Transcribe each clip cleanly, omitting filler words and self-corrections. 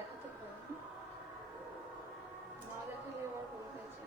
দেখাতে পারো না, দেখালে আবার বলবে যে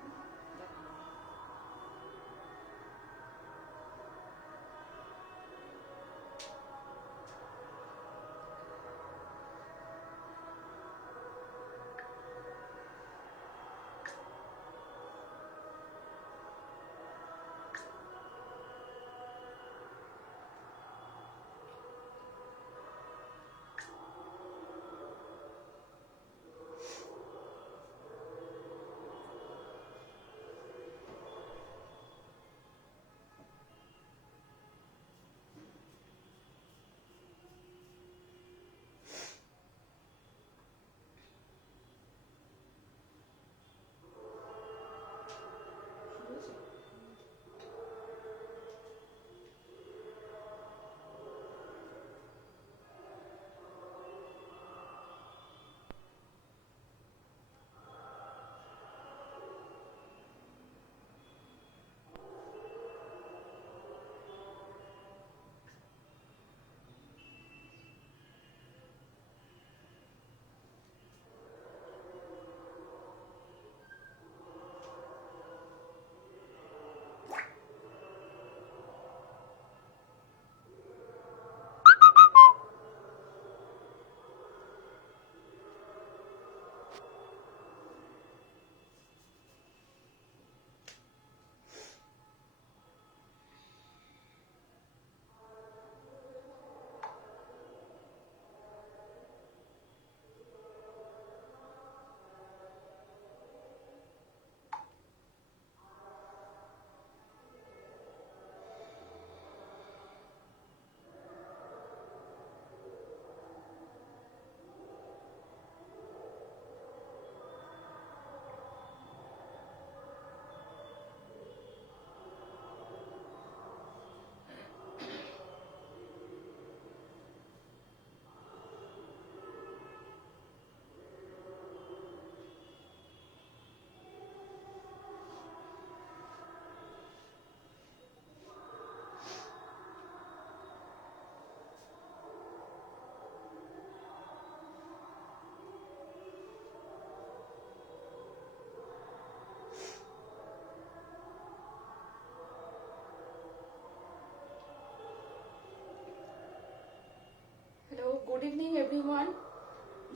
গুড ইভিনিং এভরিওয়ান।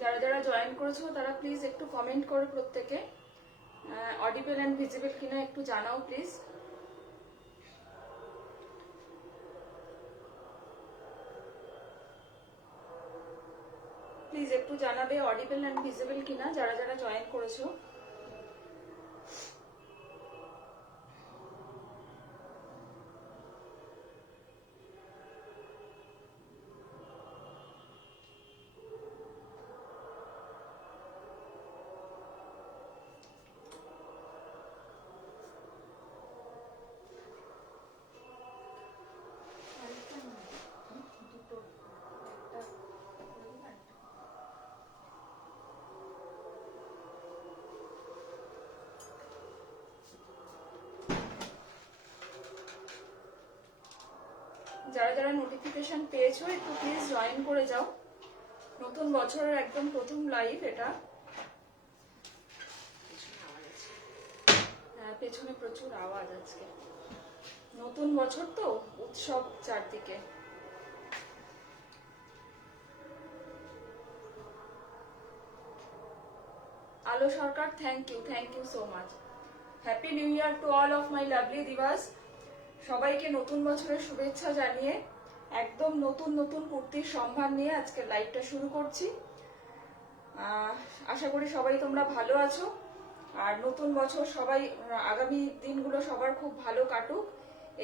যারা যারা জয়েন করেছো তারা প্লিজ একটু কমেন্ট করো, প্রত্যেকে অডিবল অ্যান্ড ভিজিবল কিনা একটু জানাও প্লিজ। প্লিজ একটু জানাবে অডিবল অ্যান্ড ভিজিবল কিনা যারা যারা জয়েন করেছো। যারা যারা নোটিফিকেশন পেয়েছো একটু প্লিজ জয়েন করে যাও। নতুন বছরের একদম প্রথম লাইভ এটা। হ্যাঁ, পেছনে প্রচুর আওয়াজ আজকে। নতুন বছর তো, উৎসব চারদিকে। Alo Sarkar, thank you so much. Happy new year to all of my lovely divas. সবাইকে নতুন বছরের শুভেচ্ছা জানিয়ে একদম নতুন নতুন কুর্তির সম্ভার নিয়ে আজকে লাইভটা শুরু করছি। আশা করি সবাই তোমরা ভালো আছো, আর নতুন বছর সবাই, আগামী দিনগুলো সবার খুব ভালো কাটুক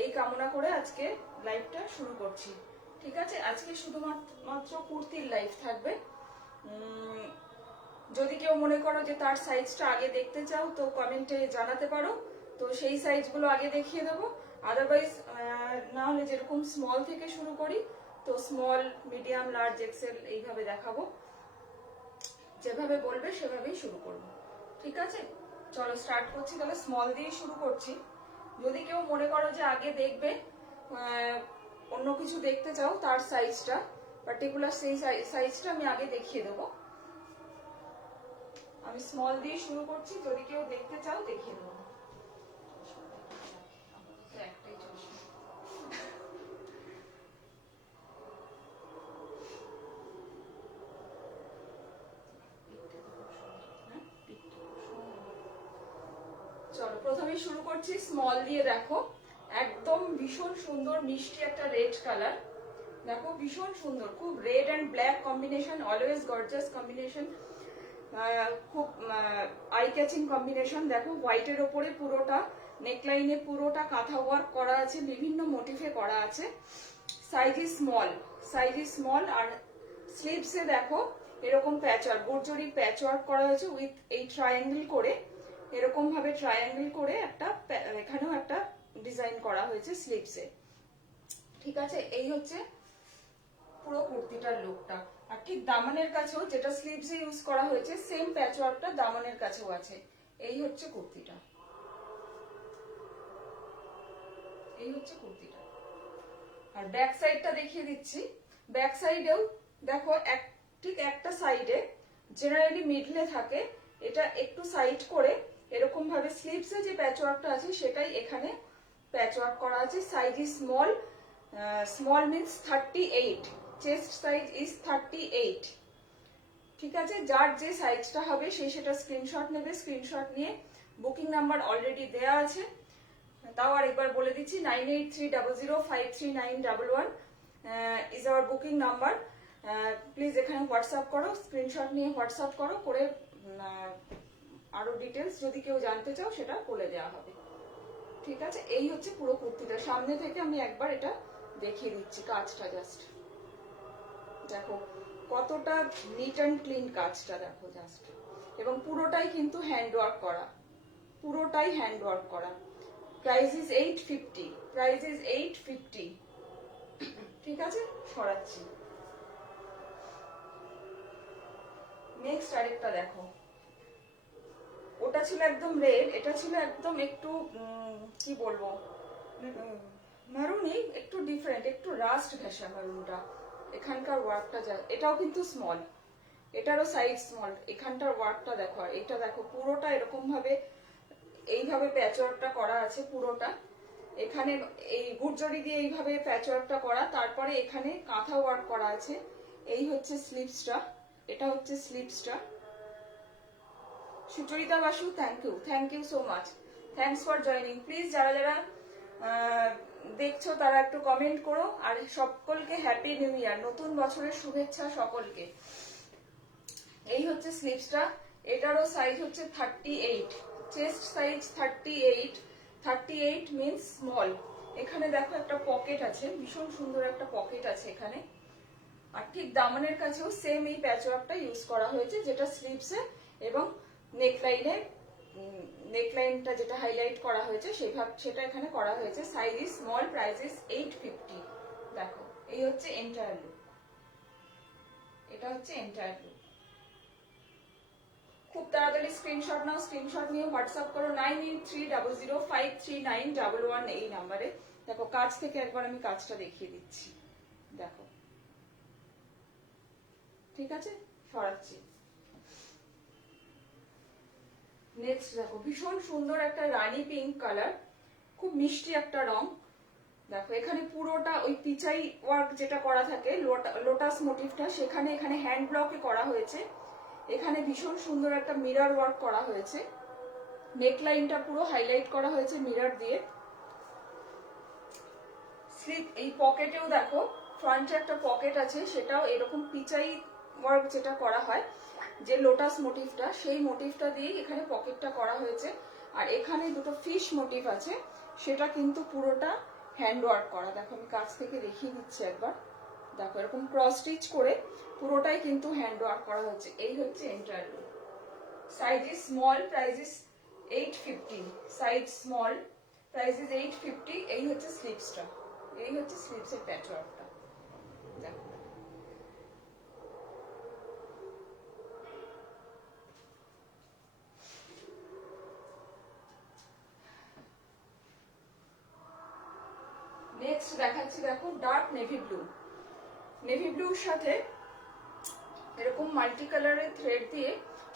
এই কামনা করে আজকে লাইভটা শুরু করছি। ঠিক আছে, আজকে শুধুমাত্র কুর্তির লাইভ থাকবে। যদি কেউ মনে করো যে তার সাইজটা আগে দেখতে চাও তো কমেন্টে জানাতে পারো, তো সেই সাইজগুলো আগে দেখিয়ে দেবো। আদারওয়াইজ না হলে যেরকম স্মল থেকে শুরু করি, তো স্মল, মিডিয়াম, লার্জ, এক্সেল এইভাবে দেখাবো। যেভাবে বলবে সেভাবেই শুরু করব। ঠিক আছে, চলো স্টার্ট করছি। তাহলে স্মল দিয়ে শুরু করছি। যদি কেউ মনে করো যে আগে দেখবে, অন্য কিছু দেখতে চাও, তার সাইজটা পার্টিকুলার সেই সাইজটা আমি আগে দেখিয়ে দেবো। আমি স্মল দিয়ে শুরু করছি, যদি কেউ দেখতে চাও দেখিয়ে দেবো। একটাই চশমা। চলো প্রথমে শুরু করছি স্মল দিয়ে। দেখো একদম ভীষণ সুন্দর মিষ্টি একটা রেড কালার। দেখো ভীষণ সুন্দর, খুব red and black combination, always gorgeous combination, খুব আই ক্যাচিং কম্বিনেশন। দেখো হোয়াইটের ওপরে পুরোটা নেকলাইনে পুরোটা কাঁথা ওয়ার্ক করা আছে, বিভিন্ন মোটিফে করা আছে। Size is small, size is small. আর স্লিভসে দেখো এরকম প্যাচওয়ার্ক, গুরজরি প্যাচওয়ার্ক করা হয়েছে উইথ এই ট্রায়াঙ্গেল করে, এরকম ভাবে ট্রায়াঙ্গেল করে একটা এখানেও একটা ডিজাইন করা হয়েছে স্লিভসে। ঠিক আছে, এই হচ্ছে পুরো কুর্তিটার লুকটা। আর ঠিক দামানের কাছেও যেটা স্লিভসে ইউজ করা হয়েছে সেম প্যাচওয়ার্কটা দামানের কাছেও আছে। এই হচ্ছে কুর্তিটা, এই হচ্ছে কুর্তিটা। আর ব্যাক সাইডটা দেখিয়ে দিচ্ছি। ব্যাক সাইডেও দেখো ঠিক একটা সাইডে জেনারেলি মিডলে থাকে, এটা একটু সাইড করে এরকম ভাবে স্লিভসে যে প্যাচওয়ার্কটা আছে সেটাই এখানে প্যাচওয়ার্ক করা আছে। Size is small, small means 38, chest size is 38। ঠিক আছে, যার যে সাইজটা হবে সে সেটা স্ক্রিনশট নেবে। স্ক্রিনশট নিয়ে বুকিং নাম্বার অলরেডি দেয়া আছে, তাও আরেকবার বলে দিচ্ছি, 9830053911 is our booking number. Please এখানে হোয়াটসঅ্যাপ করো, স্ক্রিনশট নিয়ে হোয়াটসঅ্যাপ করো, করে আরো ডিটেলস যদি কেউ জানতে চাও সেটা বলে দেওয়া হবে। ঠিক আছে, এই হচ্ছে পুরো কুর্তিটা। সামনে থেকে আমি একবার এটা দেখিয়ে দিচ্ছি কাজটা, জাস্ট দেখো কতটা নিট অ্যান্ড ক্লিন কাজটা, দেখো জাস্ট। এবং পুরোটাই কিন্তু হ্যান্ড ওয়ার্ক করা, পুরোটাই হ্যান্ড ওয়ার্ক করা। Price is 850, price is 850। ঠিক আছে, সরাচ্ছি। নেক্সট আরেকটা দেখো, ওটা ছিল একদম রেড, এটা ছিল একদম একটু কি বলবো মেরুনই, একটু ডিফারেন্ট, একটু রাস্ট ঘেঁষা মেরুনটা। এখানকার ওয়ার্কটা যা, এটাও কিন্তু স্মল, এটারও সাইজ স্মল। এখানটার ওয়ার্কটা দেখো, আর এটা দেখো পুরোটা এরকম ভাবে এইভাবে প্যাচওয়ার্কটা করা আছে পুরোটা। এখানে এই গুরজরি দিয়ে এইভাবে প্যাচওয়ার্কটা করা, তারপরে এখানে কাঁথা ওয়ার্ক করা আছে। এই হচ্ছে স্লিভসটা, এটা হচ্ছে স্লিভসটা। Sucharita Basu, thank you so much, thanks for joining. Please যারা যারা দেখছো তারা একটু কমেন্ট করো। আর সকলকে হ্যাপি নিউ ইয়ার, নতুন বছরের শুভেচ্ছা সকলকে। এই হচ্ছে স্লিভসটা, এটারও সাইজ হচ্ছে 38, চেস্ট সাইজ 38, 38 মিন্স স্মল। এখানে দেখো একটা পকেট আছে, ভীষণ সুন্দর একটা পকেট আছে এখানে। আর ঠিক দামানের কাছেও সেম এই প্যাচওয়ার্কটা ইউজ করা হয়েছে, যেটা স্লিভসে এবং নেকলাইনে, নেকলাইনটা যেটা হাইলাইট করা হয়েছে সেটা এখানে করা হয়েছে। Size is small, price is 850। দেখো এই হচ্ছে এন্টায়ার লুক, এটা হচ্ছে এন্টায়ার লুক। খুব তাড়াতাড়ি স্ক্রিনশট নাও, স্ক্রিনশট নিয়ে হোয়াটসঅ্যাপ করো 9830053911 এই নাম্বারে। দেখো কাজ থেকে একবার আমি কাজটা দেখিয়ে দিচ্ছি, দেখো। ঠিক আছে, সরাচ্ছি। নেক্সট দেখো ভীষণ সুন্দর একটা রানী পিঙ্ক কালার, খুব মিষ্টি একটা রং। দেখো এখানে পুরোটা ওই পিচাই ওয়ার্ক যেটা করা থাকে, লোটাস মোটিভটা, সেখানে এখানে হ্যান্ড ব্লকে করা হয়েছে। এখানে ভীষণ সুন্দর একটা মিরর ওয়ার্ক করা হয়েছে, নেকলাইনটা পুরো হাইলাইট করা হয়েছে মিরর দিয়ে। স্লিভ, এই পকেটেও দেখো ফ্রন্টে একটা পকেট আছে, সেটাও এরকম পিচাই ওয়ার্ক যেটা করা হয়, যে লোটাস মোটিভটা, সেই মোটিভটা দিয়েই এখানে পকেটটা করা হয়েছে। আর এখানে দুটো ফিশ মোটিভ আছে, সেটা কিন্তু পুরোটা হ্যান্ড ওয়ার্ক করা। দেখো আমি কাছ থেকে দেখিয়ে দিচ্ছি একবার, দেখো এরকম ক্রস স্টিচ করে পুরোটাই কিন্তু হ্যান্ড ওয়ার্ক করা হচ্ছে। এই হচ্ছে entire look. Size is small, price is 850, size small, price is 850। এই হচ্ছে স্লিভসটা, এই হচ্ছে স্লিভসের প্যাচওয়ার্কটা, দেখো। নেক্সট দেখাচ্ছি, দেখো ডার্ক নেভি ব্লু, নেভি ব্লুর সাথে এরকম মাল্টি কালারের থ্রেড দিয়ে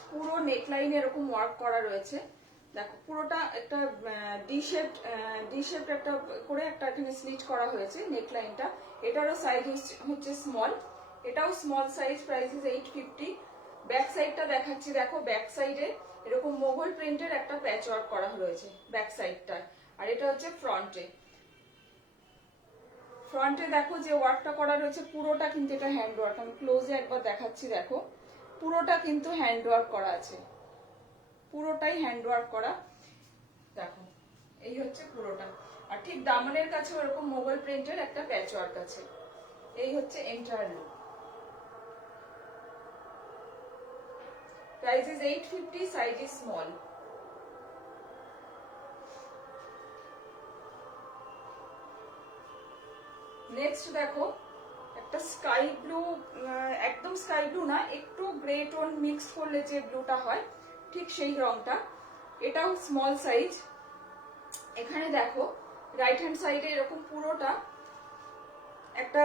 পুরো নেকলাইনে এরকম ওয়ার্ক করা রয়েছে। দেখো পুরোটা একটা ডি শেপ একটা করে একটা এখানে স্লিট করা হয়েছে নেকলাইনটা। এটারও সাইজ হচ্ছে স্মল, এটাও small size, price is 850। Back সাইডটা দেখাচ্ছি, দেখো ব্যাক সাইডে এরকম মোগল প্রিন্টের একটা প্যাচ ওয়ার্ক করা রয়েছে ব্যাক সাইডটা। আর এটা হচ্ছে ফ্রন্টে। ফ্রন্টে দেখো যে ওয়ার্কটা করা রয়েছে পুরোটা কিন্তু এটা হ্যান্ড ওয়ার্ক। আমি ক্লোজে একবার দেখাচ্ছি, দেখো পুরোটা কিন্তু হ্যান্ড ওয়ার্ক করা আছে, পুরোটাই হ্যান্ড ওয়ার্ক করা। দেখো এই হচ্ছে পুরোটা। আর ঠিক দামনের কাছে ওরকম মোগল প্রিন্টের একটা প্যাচ ওয়ার্ক আছে। এই হচ্ছে entire look. Price is 850, size is small. Next দেখো একটা স্কাই ব্লু, একদম স্কাই ব্লু না, একটু গ্রে টোন মিক্স করলে যে ব্লুটা হয় ঠিক সেই রংটা। এটাও স্মল সাইজ। এখানে দেখো রাইট হ্যান্ড সাইডে এরকম পুরোটা একটা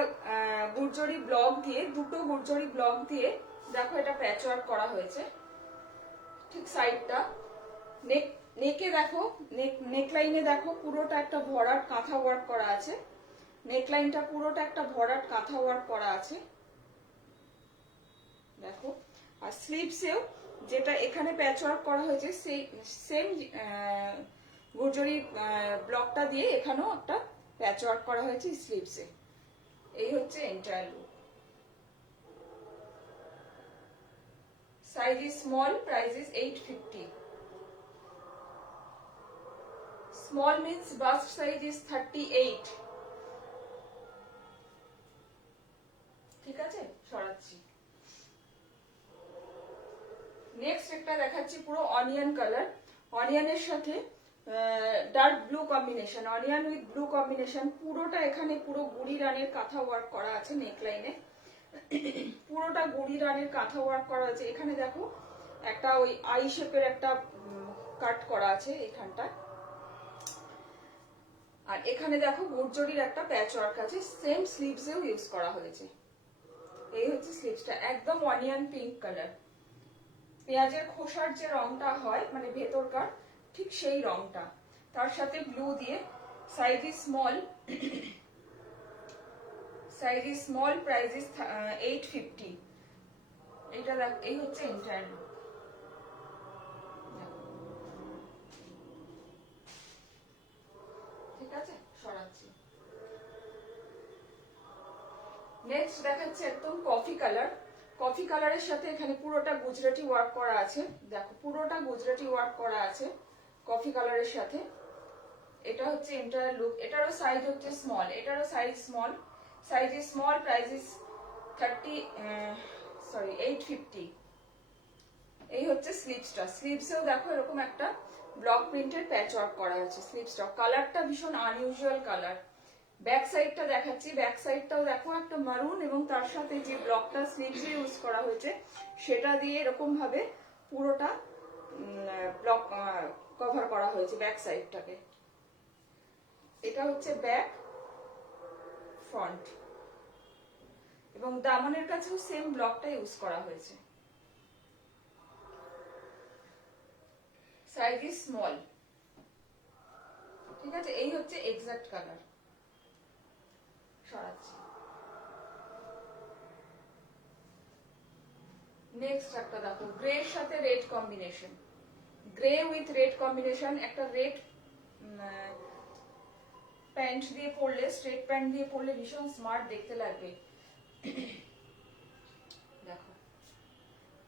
গুর্জরি ব্লক দিয়ে, দুটো গুর্জরি ব্লক দিয়ে দেখো এটা প্যাচ ওয়ার্ক করা হয়েছে ঠিক সাইডটা। নেকে দেখো, নেকলাইনে দেখো পুরোটা একটা ভরাট কাঁথা ওয়ার্ক করা আছে। নেকলাইনটা পুরোটা একটা ভরাট কাঁথা ওয়ার্ক করা আছে দেখো। আর স্লিভসেও যেটা এখানে প্যাচ ওয়ার্ক করা হয়েছে সেই সেম গুর্জরি ব্লকটা দিয়ে এখানেও একটা প্যাচ ওয়ার্ক করা হয়েছে স্লিভসে। এই হচ্ছে entire look. Size is small, price is 850। Small means bust size is 38। ঠিক আছে, সরাচ্ছি। নেক্সট একটা দেখাচ্ছি পুরো অনিয়ন কালার, অনিয়নের সাথে dark blue combination, onion with blue combination. পুরোটা এখানে পুরো গুড়ি রানের কাঁথা ওয়ার্ক করা আছে নেকলাইনে, পুরোটা গুড়ি রানের কাঁথা ওয়ার্ক করা আছে। এখানে দেখো একটা ওই আই শেপের একটা কাট করা আছে এখানটা। আর এখানে দেখো গুর্জরির একটা প্যাচ ওয়ার্ক আছে, সেম স্লিভসেও ইউজ করা হয়েছে। এই হচ্ছে স্লিভসটা, একদম অনিয়ন পিঙ্ক কালার। পেঁয়াজের খোসার যে রংটা হয় মানে ভেতরকার ঠিক সেই রংটা, তার সাথে ব্লু দিয়ে। Size is small, size is small, price is 850। এইটা দেখ, এই হচ্ছে এন্টায়ার লুক। ঠিক আছে, সরাচ্ছি। নেক্সট দেখাচ্ছে একদম কফি কালার। কফি কালারের সাথে এখানে পুরোটা গুজরাটি ওয়ার্ক করা আছে। দেখো পুরোটা গুজরাটি ওয়ার্ক করা আছে কফি কালারের সাথে। এটা হচ্ছে এন্টায়ার লুক। এটারও সাইজ হচ্ছে স্মল, এটারও size small, size is small, price is 850। এই হচ্ছে স্লিভসটা। স্লিভসেও দেখো এরকম একটা ব্লক প্রিন্টের প্যাচ ওয়ার্ক করা আছে স্লিভসটা। কালারটা ভীষণ আনইউজুয়াল কালার। ব্যাক সাইডটা দেখাচ্ছি, ব্যাক সাইডটাও দেখো একটা মারুন এবং তার সাথে যে ব্লকটা স্লিভসে ইউজ করা হয়েছে সেটা দিয়ে এরকম ভাবে পুরোটা ব্লক কভার করা হয়েছে ব্যাক সাইডটাকে। এটা হচ্ছে ব্যাক, ফ্রন্ট এবং দামানের কাছেও সেম ব্লকটা ইউজ করা হয়েছে। Size is small. ঠিক আছে, এই হচ্ছে এক্সাক্ট কালার। সরাচ্ছি। নেক্সট একটা দেখো গ্রে এর সাথে red combination, grey with red combination. একটা রেড প্যান্ট দিয়ে পরলে, স্ট্রেট প্যান্ট দিয়ে পরলে ভীষণ স্মার্ট দেখতে লাগবে। দেখো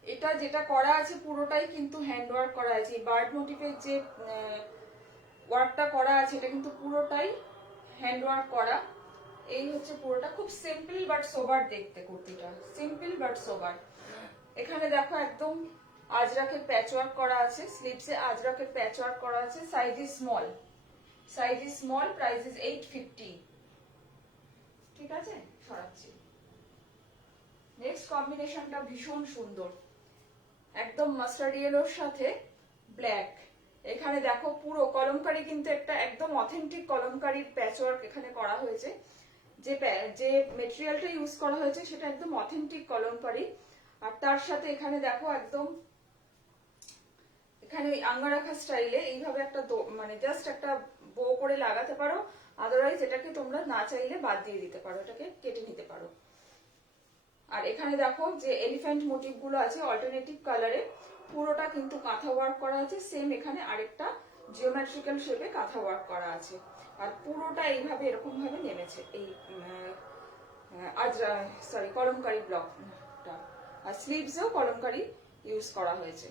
এটা যেটা করা আছে পুরোটাই কিন্তু হ্যান্ড ওয়ার্ক করা আছে। বার্ড মোটিভের যে ওয়ার্কটা করা আছে এটা কিন্তু পুরোটাই হ্যান্ড ওয়ার্ক করা। এই হচ্ছে পুরোটা, খুব সিম্পল বাট সোবার দেখতে কুর্তিটা, সিম্পল বাট সোবার। এখানে দেখো একদম আজরাকের প্যাচ ওয়ার্ক করা আছে, স্লিভসে আজরাকের প্যাচ ওয়ার্ক করা আছে। Size is small, size is small, price is 850। ঠিক আছে, সরাচ্ছি। নেক্সট কম্বিনেশনটা ভীষণ সুন্দর, একদম মাস্টার্ড ইয়েলোর সাথে ব্ল্যাক। এখানে দেখো পুরো কলমকারি কিন্তু একটা একদম অথেন্টিক কলমকারির প্যাচ ওয়ার্ক এখানে করা হয়েছে। যে মেটেরিয়ালটা ইউজ করা হয়েছে সেটা একদম অথেন্টিক কলমকারি। আর তার সাথে এখানে দেখো একদম এখানে ওই আঙ্গারাখা স্টাইলে এইভাবে একটা মানে জাস্ট একটা বো করে লাগাতে পারো, আদারওয়াইজ এটাকে তোমরা না চাইলে বাদ দিয়ে দিতে পারো, এটাকে কেটে নিতে পারো। আর এখানে দেখো যে এলিফ্যান্ট মোটিভ গুলো আছে অল্টারনেটিভ কালারে, পুরোটা কিন্তু কাঁথা ওয়ার্ক করা আছে। সেম এখানে আরেকটা জিওমেট্রিক্যাল শেপে কাঁথা ওয়ার্ক করা আছে, আর পুরোটা এইভাবে এরকম ভাবে নেমেছে এই কলমকারি ব্লকটা। আর স্লিভসেও কলমকারি ইউজ করা হয়েছে।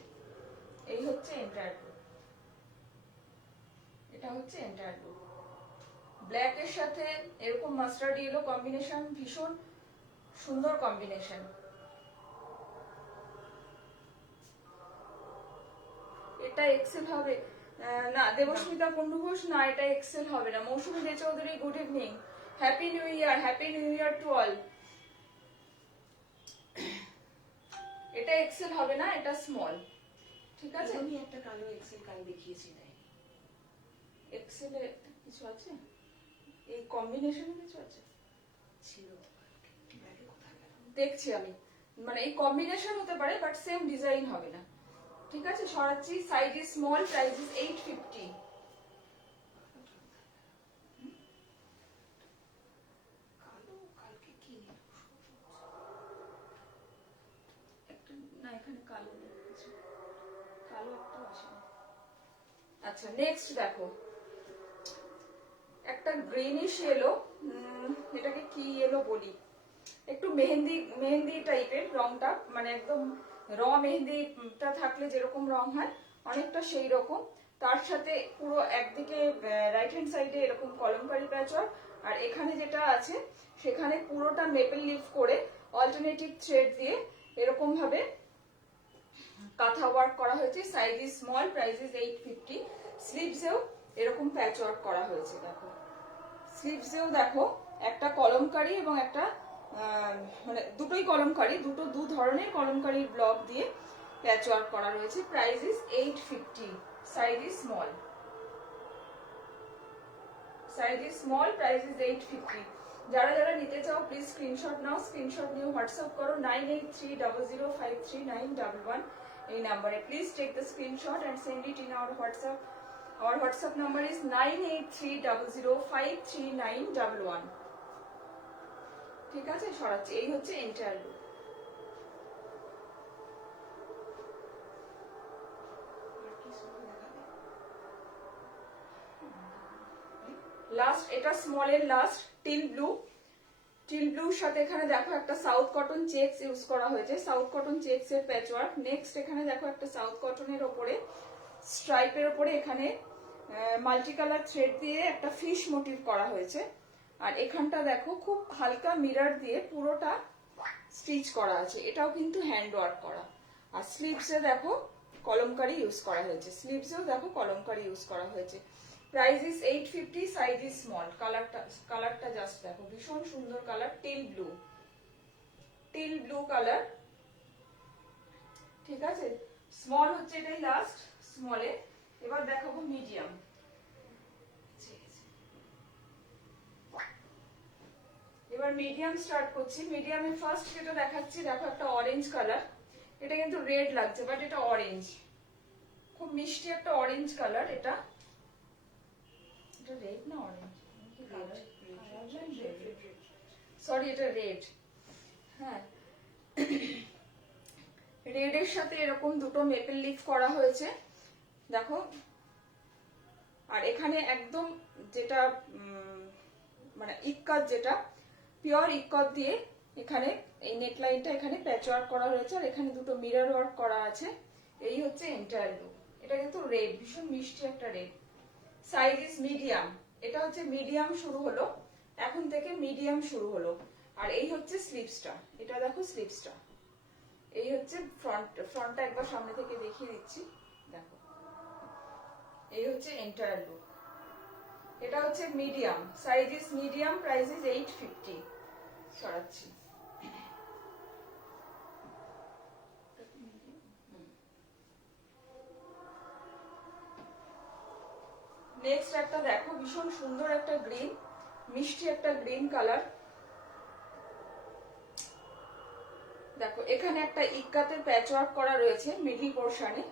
এই হচ্ছে এন্টায়ার লুক। এটা হচ্ছে এন্টায়ার লুক। ব্ল্যাক এর সাথে এরকম মাস্টার্ড ইয়েলো কম্বিনেশন, ভীষণ সুন্দর কম্বিনেশন। এটা এক্সেল হবে না দেবস্মিতা কুন্ডু ঘোষ, না এটা এক্সেল হবে না। Mousumi De Chowdhury, good evening, happy new year, happy new year to all. এটা এক্সেল হবে না, এটা স্মল, ঠিক আছে। আমি একটা কালো এক্সেল কাল দেখিয়েছি, তাই এক্সেলে কিছু আছে, এই কম্বিনেশনে কিছু আছে ছিল, ব্যাগে কোথায় গেল দেখছি আমি। মানে এই কম্বিনেশন হতে পারে, বাট সেম ডিজাইন হবে না, ঠিক আছে। সরাচ্ছি, size is small, price is 850। কালো কালকে কি একটা না, এখানে কালো নেই কিছু, কালো একটা আসে না। আচ্ছা নেক্সট দেখো, একটা গ্রিনিশ এলো, এটাকে কি এলো বলি, একটু মেহেন্দি মেহেন্দি টাইপের রংটা, মানে একদম র মেহেন্দিটা থাকলে যেরকম রং হয় অনেকটা সেই রকম। তার সাথে পুরো একদিকে রাইট হ্যান্ড সাইডে এরকম কলমকারি প্যাচওয়ার্ক, আর এখানে যেটা আছে সেখানে পুরোটা মেপল লিফ করে অল্টারনেটিভ থ্রেড দিয়ে এরকম ভাবে কাঁথা ওয়ার্ক করা হয়েছে। Size is small, price is 850। স্লিভসেও এরকম প্যাচওয়ার্ক করা হয়েছে। দেখো স্লিভসেও দেখো একটা কলমকারি এবং একটা মানে দুটোই কলমকারি, দু ধরনের কলমকারির ব্লক দিয়ে প্যাচওয়ার্ক করা রয়েছে। Price is 850, size is small, size is small, price is 850। যারা যারা নিতে চাও প্লিজ স্ক্রিনশট নাও, স্ক্রিনশট নিয়ে হোয়াটসঅ্যাপ করো 9830053911 এই নাম্বারে। Please take the screenshot and send it in our WhatsApp. Our WhatsApp number is 9830053911. ঠিক আছে, সরাচ্ছি। এই হচ্ছে এন্টায়ার লুক। আর কি সময় দেখাবে? লাস্ট, এটা স্মলের লাস্ট, টিল ব্লু। টিল ব্লুর সাথে এখানে দেখো একটা সাউথ কটন চেকস ইউজ করা হয়েছে, সাউথ কটন চেকস এর প্যাচওয়ার্ক। নেক্সট এখানে দেখো একটা সাউথ কটনের ওপরে স্ট্রাইপের ওপরে এখানে মাল্টি কালার থ্রেড দিয়ে একটা ফিশ মোটিভ করা হয়েছে। আর এখানটা দেখো খুব হালকা মিরর দিয়ে পুরোটা স্টিচ করা আছে, এটাও কিন্তু হ্যান্ড ওয়ার্ক করা। আর স্লিভসে দেখো কলমকারি ইউজ করা হয়েছে, স্লিভসেও দেখো কলমকারি ইউজ করা হয়েছে। Price is 850, size is small. কালারটা জাস্ট দেখো, ভীষণ সুন্দর কালার, টিল ব্লু কালার, ঠিক আছে। স্মল হচ্ছে এটাই লাস্ট স্মলে। এবার দেখাবো মিডিয়াম। এবার মিডিয়াম স্টার্ট করছি। মিডিয়ামে ফার্স্ট যেটা দেখাচ্ছি দেখো একটা অরেঞ্জ কালার, এটা কিন্তু রেড লাগছে বাট এটা অরেঞ্জ, খুব মিষ্টি একটা অরেঞ্জ কালার। এটা রেড না অরেঞ্জ, সরি এটা রেড, হ্যাঁ রেড এর সাথে এরকম দুটো মেপল লিফ করা হয়েছে দেখো। আর এখানে একদম যেটা মানে ইক্কাত, যেটা পিওর ইক্কত দিয়ে এখানে এই নেক লাইনটা এখানে প্যাচওয়ার্ক করা হয়েছে, আর এখানে দুটো মিরর ওয়ার্ক করা আছে। এই হচ্ছে এন্টায়ার লুক। এটা কিন্তু রেড, ভীষণ মিষ্টি একটা রেড। সাইজ ইজ মিডিয়াম, এটা হচ্ছে মিডিয়াম শুরু হলো, এখন থেকে মিডিয়াম শুরু হলো। আর এই হচ্ছে স্লিভসটা, এটা দেখো স্লিভসটা। এই হচ্ছে ফ্রন্টটা একবার সামনে থেকে দেখিয়ে দিচ্ছি, দেখো এই হচ্ছে এন্টায়ার লুক। এটা হচ্ছে medium, size is medium, price is 850। সরাচ্ছি। নেক্সট একটা দেখো, ভীষণ সুন্দর একটা গ্রিন, মিষ্টি একটা গ্রিন কালার। দেখো এখানে একটা ইক্কাতের প্যাচওয়ার্ক করা রয়েছে মিডল পোর্শনে,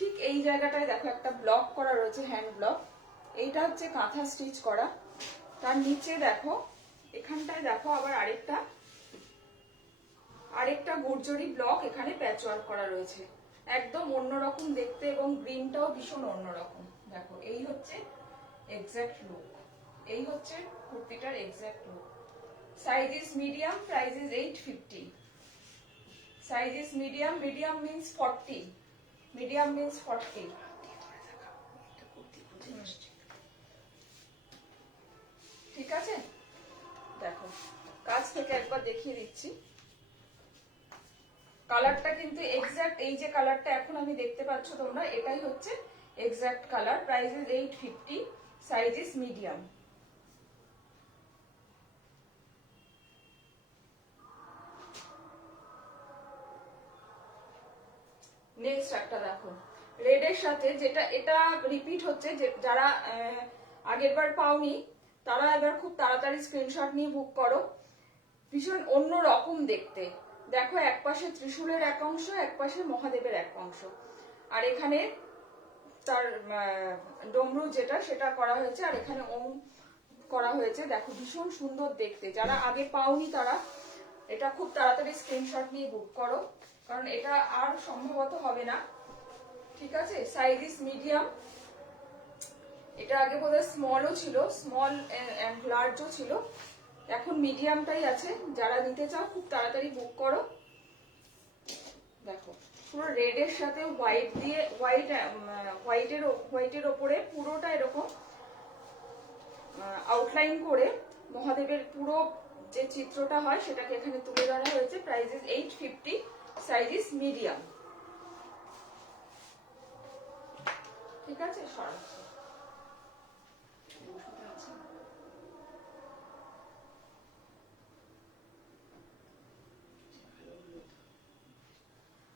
ঠিক এই জায়গাটায় দেখো একটা ব্লক করা রয়েছে, হ্যান্ড ব্লক। এইটা হচ্ছে কাঁথা স্টিচ করা। তার নিচে দেখো, এখানটায় দেখো আবার আরেকটা গুর্জরি ব্লক এখানে প্যাচওয়ার্ক করা রয়েছে। একদম অন্যরকম দেখতে, এবং গ্রিনটাও ভীষণ অন্যরকম। দেখো এই হচ্ছে এক্সাক্ট লুক, এই হচ্ছে কুর্তিটার exact look. Size is medium, price is 850। Size is medium, medium means 40, medium means 40। ঠিক আছে, দেখো কাছ থেকে একবার দেখিয়ে দিচ্ছি। কালারটা কিন্তু এক্সাক্ট, এই যে কালারটা এখন আমি দেখতে পাচ্ছ তোমরা, এটাই হচ্ছে exact colour. Price is 850, size is medium. Next একটা দেখো, রেড এর সাথে, যেটা এটা রিপিট হচ্ছে, যে যারা আগের বার পাওনি তারা এবার খুব তাড়াতাড়ি স্ক্রিনশট নিয়ে বুক করো। ভীষণ অন্য রকম দেখতে। দেখো একপাশে ত্রিশূলের এক অংশ, একপাশে মহাদেবের এক অংশ, আর এখানে তার ডমরু যেটা সেটা করা হয়েছে, আর এখানে ওম করা হয়েছে। দেখো ভীষণ সুন্দর দেখতে। যারা আগে পাওনি তারা এটা খুব তাড়াতাড়ি স্ক্রিনশট নিয়ে বুক করো, কারণ এটা আর সম্ভবত হবে না। ঠিক আছে, সাইজ ইজ মিডিয়াম। এটা আগে বোধহয় স্মলও ছিল, স্মল এন্ড লার্জও ছিল, এখন মিডিয়ামটাই আছে। যারা নিতে চাও খুব তাড়াতাড়ি বুক করো। দেখো পুরো রেড এর সাথে হোয়াইট দিয়ে, হোয়াইটের ওপরে পুরোটা এরকম আউটলাইন করে মহাদেবের পুরো যে চিত্রটা হয় সেটাকে এখানে তুলে ধরা হয়েছে। Price is 850, size is medium. ঠিক আছে, সরাচ্ছি।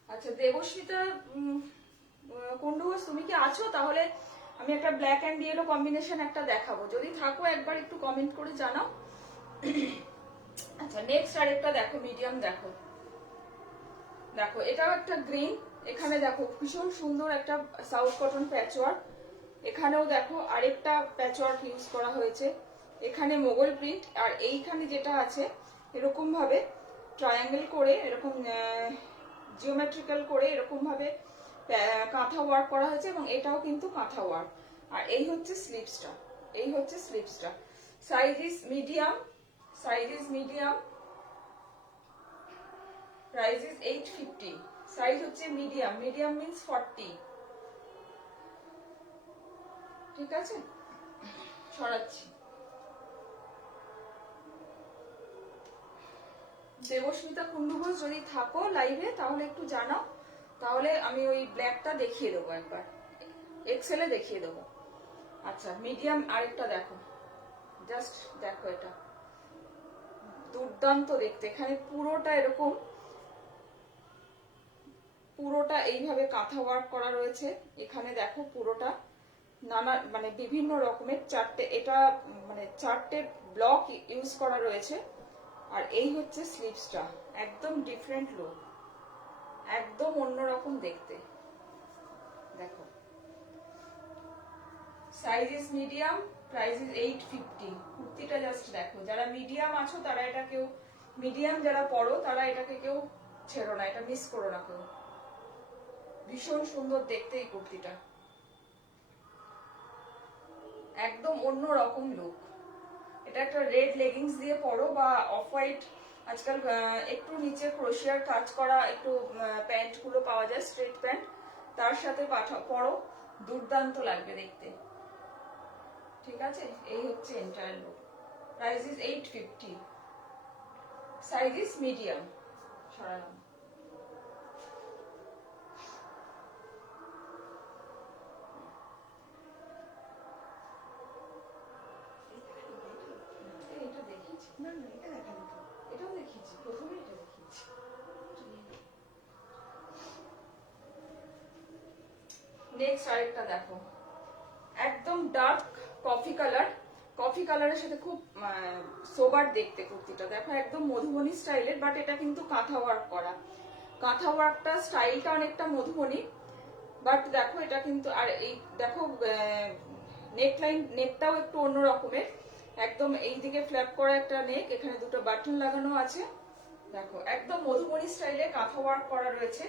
আচ্ছা দেবস্মিতা কুন্ডু ঘোষ, তুমি কি আছো? তাহলে আমি একটা ব্ল্যাক অ্যান্ড ইয়েলো কম্বিনেশন একটা দেখাবো, যদি থাকো একবার একটু কমেন্ট করে জানাও। আচ্ছা নেক্সট আরেকটা দেখো, মিডিয়াম দেখো, দেখো এটাও একটা গ্রিন। এখানে দেখো ভীষণ সুন্দর একটা সাউথ কটন প্যাচওয়ার্ক। এখানেও দেখো আরেকটা প্যাচওয়ার্ক ইউজ করা হয়েছে। এখানে মোগল প্রিন্ট, আর এইখানে যেটা আছে এরকম ভাবে ট্রায়াঙ্গেল করে, এরকম জিওমেট্রিক্যাল করে এরকম ভাবে কাঁথা ওয়ার্ক করা হয়েছে, এবং এটাও কিন্তু কাঁথা ওয়ার্ক। আর এই হচ্ছে স্লিভসটা, এই হচ্ছে স্লিভসটা। Size is medium, size is medium, price is 850। Size হচ্ছে মিডিয়াম, মিডিয়াম মিন্স 40। ঠিক আছে, সরাচ্ছি। দেবস্মিতা কুন্ডু ঘোষ, যদি থাকো লাইভে তাহলে একটু জানাও, তাহলে আমি ওই ব্ল্যাকটা দেখিয়ে দেবো, একবার এক্সেলে দেখিয়ে দেবো। আচ্ছা মিডিয়াম আরেকটা দেখো, জাস্ট দেখো, এটা দুর্দান্ত দেখতে। এখানে পুরোটা এরকম, পুরোটা এইভাবে কাঁথা ওয়ার্ক করা রয়েছে। এখানে দেখো পুরোটা নানা মানে বিভিন্ন রকমের চারটে, এটা মানে চারটে ব্লক ইউজ করা রয়েছে। আর এই হচ্ছে স্লিভসটা, একদম ডিফারেন্ট লুক, একদম অন্যরকম দেখতে। দেখো size is medium, price is 850। কুর্তিটা জাস্ট দেখো, যারা মিডিয়াম আছো তারা এটা কেউ, মিডিয়াম যারা পরো তারা এটাকে কেউ ছেড়ো না, এটা মিস করো না কেউ। ভীষণ সুন্দর দেখতে এই কুর্তিটা, একদম অন্য রকম লুক। এটা একটা রেড লেগিংস দিয়ে পরো, বা অফ হোয়াইট, আজকাল একটু নিচে ক্রোশিয়ার কাজ করা একটু প্যান্ট গুলো পাওয়া যায়, স্ট্রেট প্যান্ট, তার সাথে পরো, দুর্দান্ত লাগবে দেখতে। ঠিক আছে, এই হচ্ছে entire look. Price is 850, size is medium. সরালাম। এটা দেখিয়েছি, না না, এটা দেখালি তো। এটাও দেখিয়েছি, প্রথমে এটা দেখিয়েছি। নেক্সট আরেকটা দেখো, একদম ডার্ক কফি কালার, কফি কালারের সাথে খুব সোবার দেখতে কুর্তিটা। দেখো একদম মধুবনী স্টাইলের, বাট এটা কিন্তু কাঁথা ওয়ার্ক করা। কাঁথা ওয়ার্কটা স্টাইলটা অনেকটা মধুবনী, বাট দেখো এটা কিন্তু, আর এই দেখো নেকটাও একটু অন্য রকমের, একদম এইদিকে ফ্ল্যাপ করা একটা নেক, এখানে দুটো বাটন লাগানো আছে। দেখো একদম মধুবনী স্টাইলে কাঁথা ওয়ার্ক করা রয়েছে।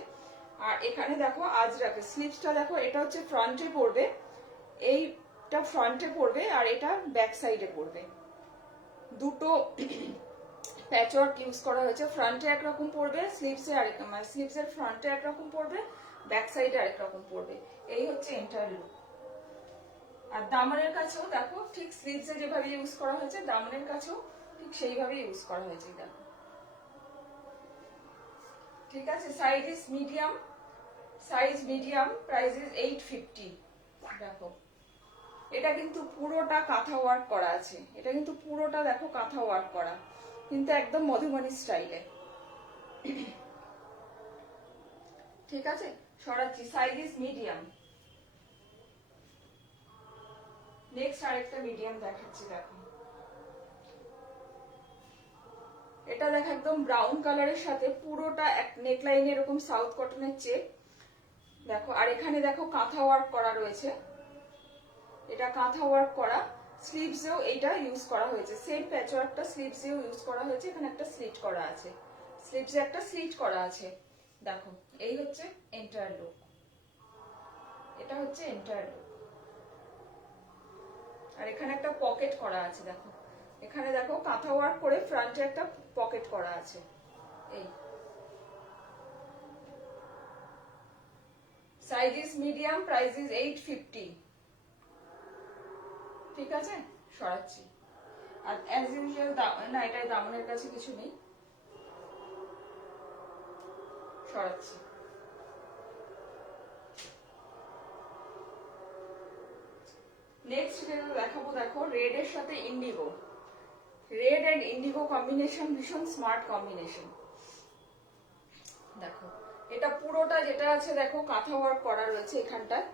আর এখানে দেখো আজরাকে স্লিভসটা দেখো, এটা হচ্ছে ফ্রন্টে পড়বে, এইটা ফ্রন্টে পড়বে আর এটা ব্যাক সাইডে পড়বে। দুটো প্যাচওয়ার্ক ইউজ করা হয়েছে, ফ্রন্টে একরকম পড়বে, স্লিভসে আরেক, মানে স্লিভসের ফ্রন্টে একরকম পড়বে, ব্যাক সাইডে আরেক রকম পড়বে। এই হচ্ছে এন্টায়ার লুক। আর দামনের কাছেও দেখো ঠিক স্লিভসে যেভাবে ইউজ করা হয়েছে, দামনের কাছেও ঠিক সেইভাবে ইউজ করা হয়েছে। দেখো ঠিক আছে। Size medium, price is 850। দেখো এটা কিন্তু পুরোটা কাঁথা ওয়ার্ক করা আছে, এটা কিন্তু পুরোটা দেখো কাঁথা ওয়ার্ক করা, কিন্তু একদম মধুবনী স্টাইলে। ঠিক আছে, সরাচ্ছি। Size is medium. নেক্সট আরেকটা মিডিয়াম দেখাচ্ছি। দেখো এটা দেখো একদম ব্রাউন কালারের সাথে পুরোটা এক নেকলাইনে এরকম সাউথ কটনের চেক। দেখো আর এখানে দেখো কাঁথা ওয়ার্ক করা রয়েছে, এটা কাঁথা ওয়ার্ক করা। স্লিভসেও এইটা ইউজ করা হয়েছে, সেম প্যাচওয়ার্কটা স্লিভসেও ইউজ করা হয়েছে। এখানে একটা স্লিট করা আছে, স্লিভসে একটা স্লিট করা আছে। দেখো এই হচ্ছে এন্টায়ার লুক, এটা হচ্ছে এন্টায়ার লুক। আর এখানে একটা পকেট করা আছে। দেখো এখানে দেখো কাঁথা ওয়ার্ক করে ফ্রন্টে একটা পকেট করা আছে। এই size is medium, price is 850। ঠিক আছে, সরাচ্ছি। আর অ্যাজ ইউজুয়াল না, এটাই দামনের কাছে কিছু নেই, সরাচ্ছি। নেক্সট যেটা দেখাবো, দেখো রেড এর সাথে indigo. Red and indigo combination ভীষণ স্মার্ট কম্বিনেশন। দেখো এটা পুরোটা যেটা আছে দেখো কাঁথা ওয়ার্ক করা রয়েছে এখানটায়,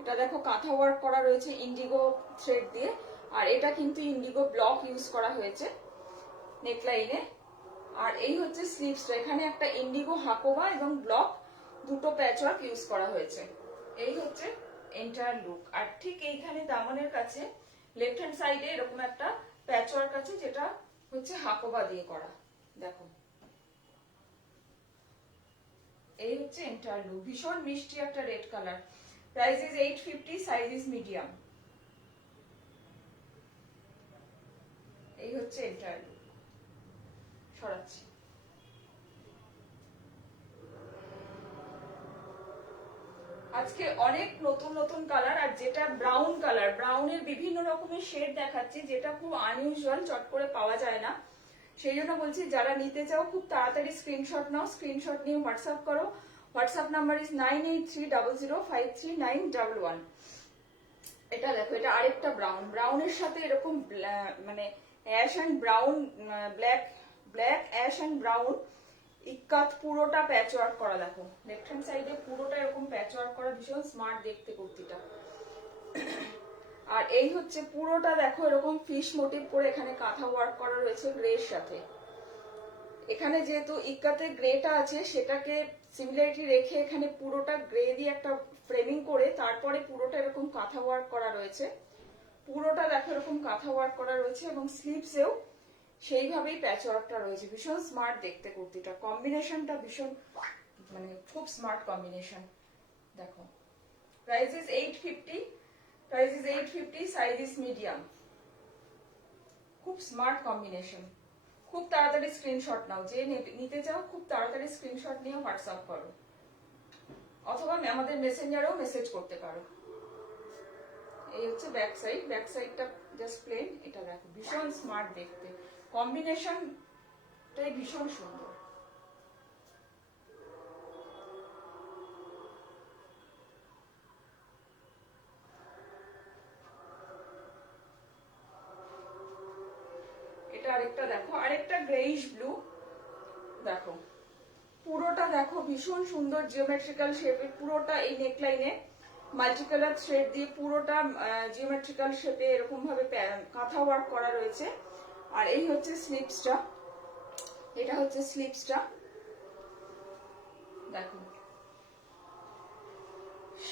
এটা দেখো কাঁথা ওয়ার্ক করা রয়েছে ইন্ডিগো থ্রেড দিয়ে। আর এটা কিন্তু ইন্ডিগো ব্লক ইউজ করা হয়েছে নেকলাইনে। আর এই হচ্ছে স্লিভসটা, এখানে একটা ইন্ডিগো হাকোবা এবং ব্লক দুটো প্যাচওয়ার্ক ইউজ করা হয়েছে। এই হচ্ছে এন্টায়ার লুক। আর ঠিক এইখানে দামনের কাছে লেফট হ্যান্ড সাইডে এরকম একটা প্যাচওয়ার্ক আছে, যেটা হচ্ছে হাকোবা দিয়ে করা। দেখো এই হচ্ছে এন্টায়ার লুক, ভীষণ মিষ্টি একটা red colour. Price is 850, size is medium. এই হচ্ছে এন্টায়ার লুক, সরাচ্ছি। আজকে অনেক নতুন নতুন কালার, আর যেটা ব্রাউন কালার, ব্রাউনের বিভিন্ন রকমের শেড দেখাচ্ছি, যেটা খুব আনইউজুয়াল, চট করে পাওয়া যায় না। সেই জন্য বলছি যারা নিতে চাও খুব তাড়াতাড়ি স্ক্রিনশট নাও, স্ক্রিনশট নিয়ে হোয়াটসঅ্যাপ করো। WhatsApp number is 9830053911। এটা দেখো, এটা আরেকটা ব্রাউন, ব্রাউনের সাথে এরকম মানে ash and brown, black ash and brown ইক্কাত পুরোটা প্যাচ ওয়ার্ক করা। দেখো লেফট হ্যান্ড সাইডে পুরোটা এরকম প্যাচ ওয়ার্ক করা, ভীষণ স্মার্ট দেখতে কুর্তিটা। আর এই হচ্ছে পুরোটা দেখো এরকম ফিশ মোটিভ করে এখানে কাঁথা ওয়ার্ক করা রয়েছে গ্রের সাথে। এখানে যেহেতু ইক্কাতে গ্রেটা আছে, সেটাকে সিমিলারিটি রেখে এখানে পুরোটা গ্রে দিয়ে একটা ফ্রেমিং করে তারপরে পুরোটা এরকম কাঁথা ওয়ার্ক করা রয়েছে। পুরোটা দেখো এরকম কাঁথা ওয়ার্ক করা রয়েছে এবং স্লিভসেও সেইভাবেই প্যাচ ওয়ার্কটা রয়েছে। ভীষণ স্মার্ট দেখতে কুর্তিটা, কম্বিনেশনটা ভীষণ মানে খুব স্মার্ট কম্বিনেশন। দেখো price is 850, price is 850, size is medium. খুব স্মার্ট কম্বিনেশন। খুব তাড়াতাড়ি স্ক্রিনশট নাও, যে নিতে চাও খুব তাড়াতাড়ি স্ক্রিনশট নিয়ে হোয়াটসঅ্যাপ করো, অথবা আমাদের মেসেঞ্জারেও মেসেজ করতে পারো। এই হচ্ছে ব্যাক সাইড, ব্যাক সাইডটা জাস্ট প্লেন। এটা দেখো ভীষণ স্মার্ট দেখতে, কম্বিনেশনটাই ভীষণ সুন্দর। এটা আরেকটা দেখো, আরেকটা গ্রেইশ ব্লু। দেখো পুরোটা দেখো ভীষণ সুন্দর জিওমেট্রিক্যাল শেপের, পুরোটা এই নেকলাইনে মাল্টিকালার থ্রেড দিয়ে পুরোটা জিওমেট্রিক্যাল শেপে এরকম ভাবে কাঁথা ওয়ার্ক করা রয়েছে। আর এই হচ্ছে স্লিভসটা, এটা হচ্ছে স্লিভসটা। দেখো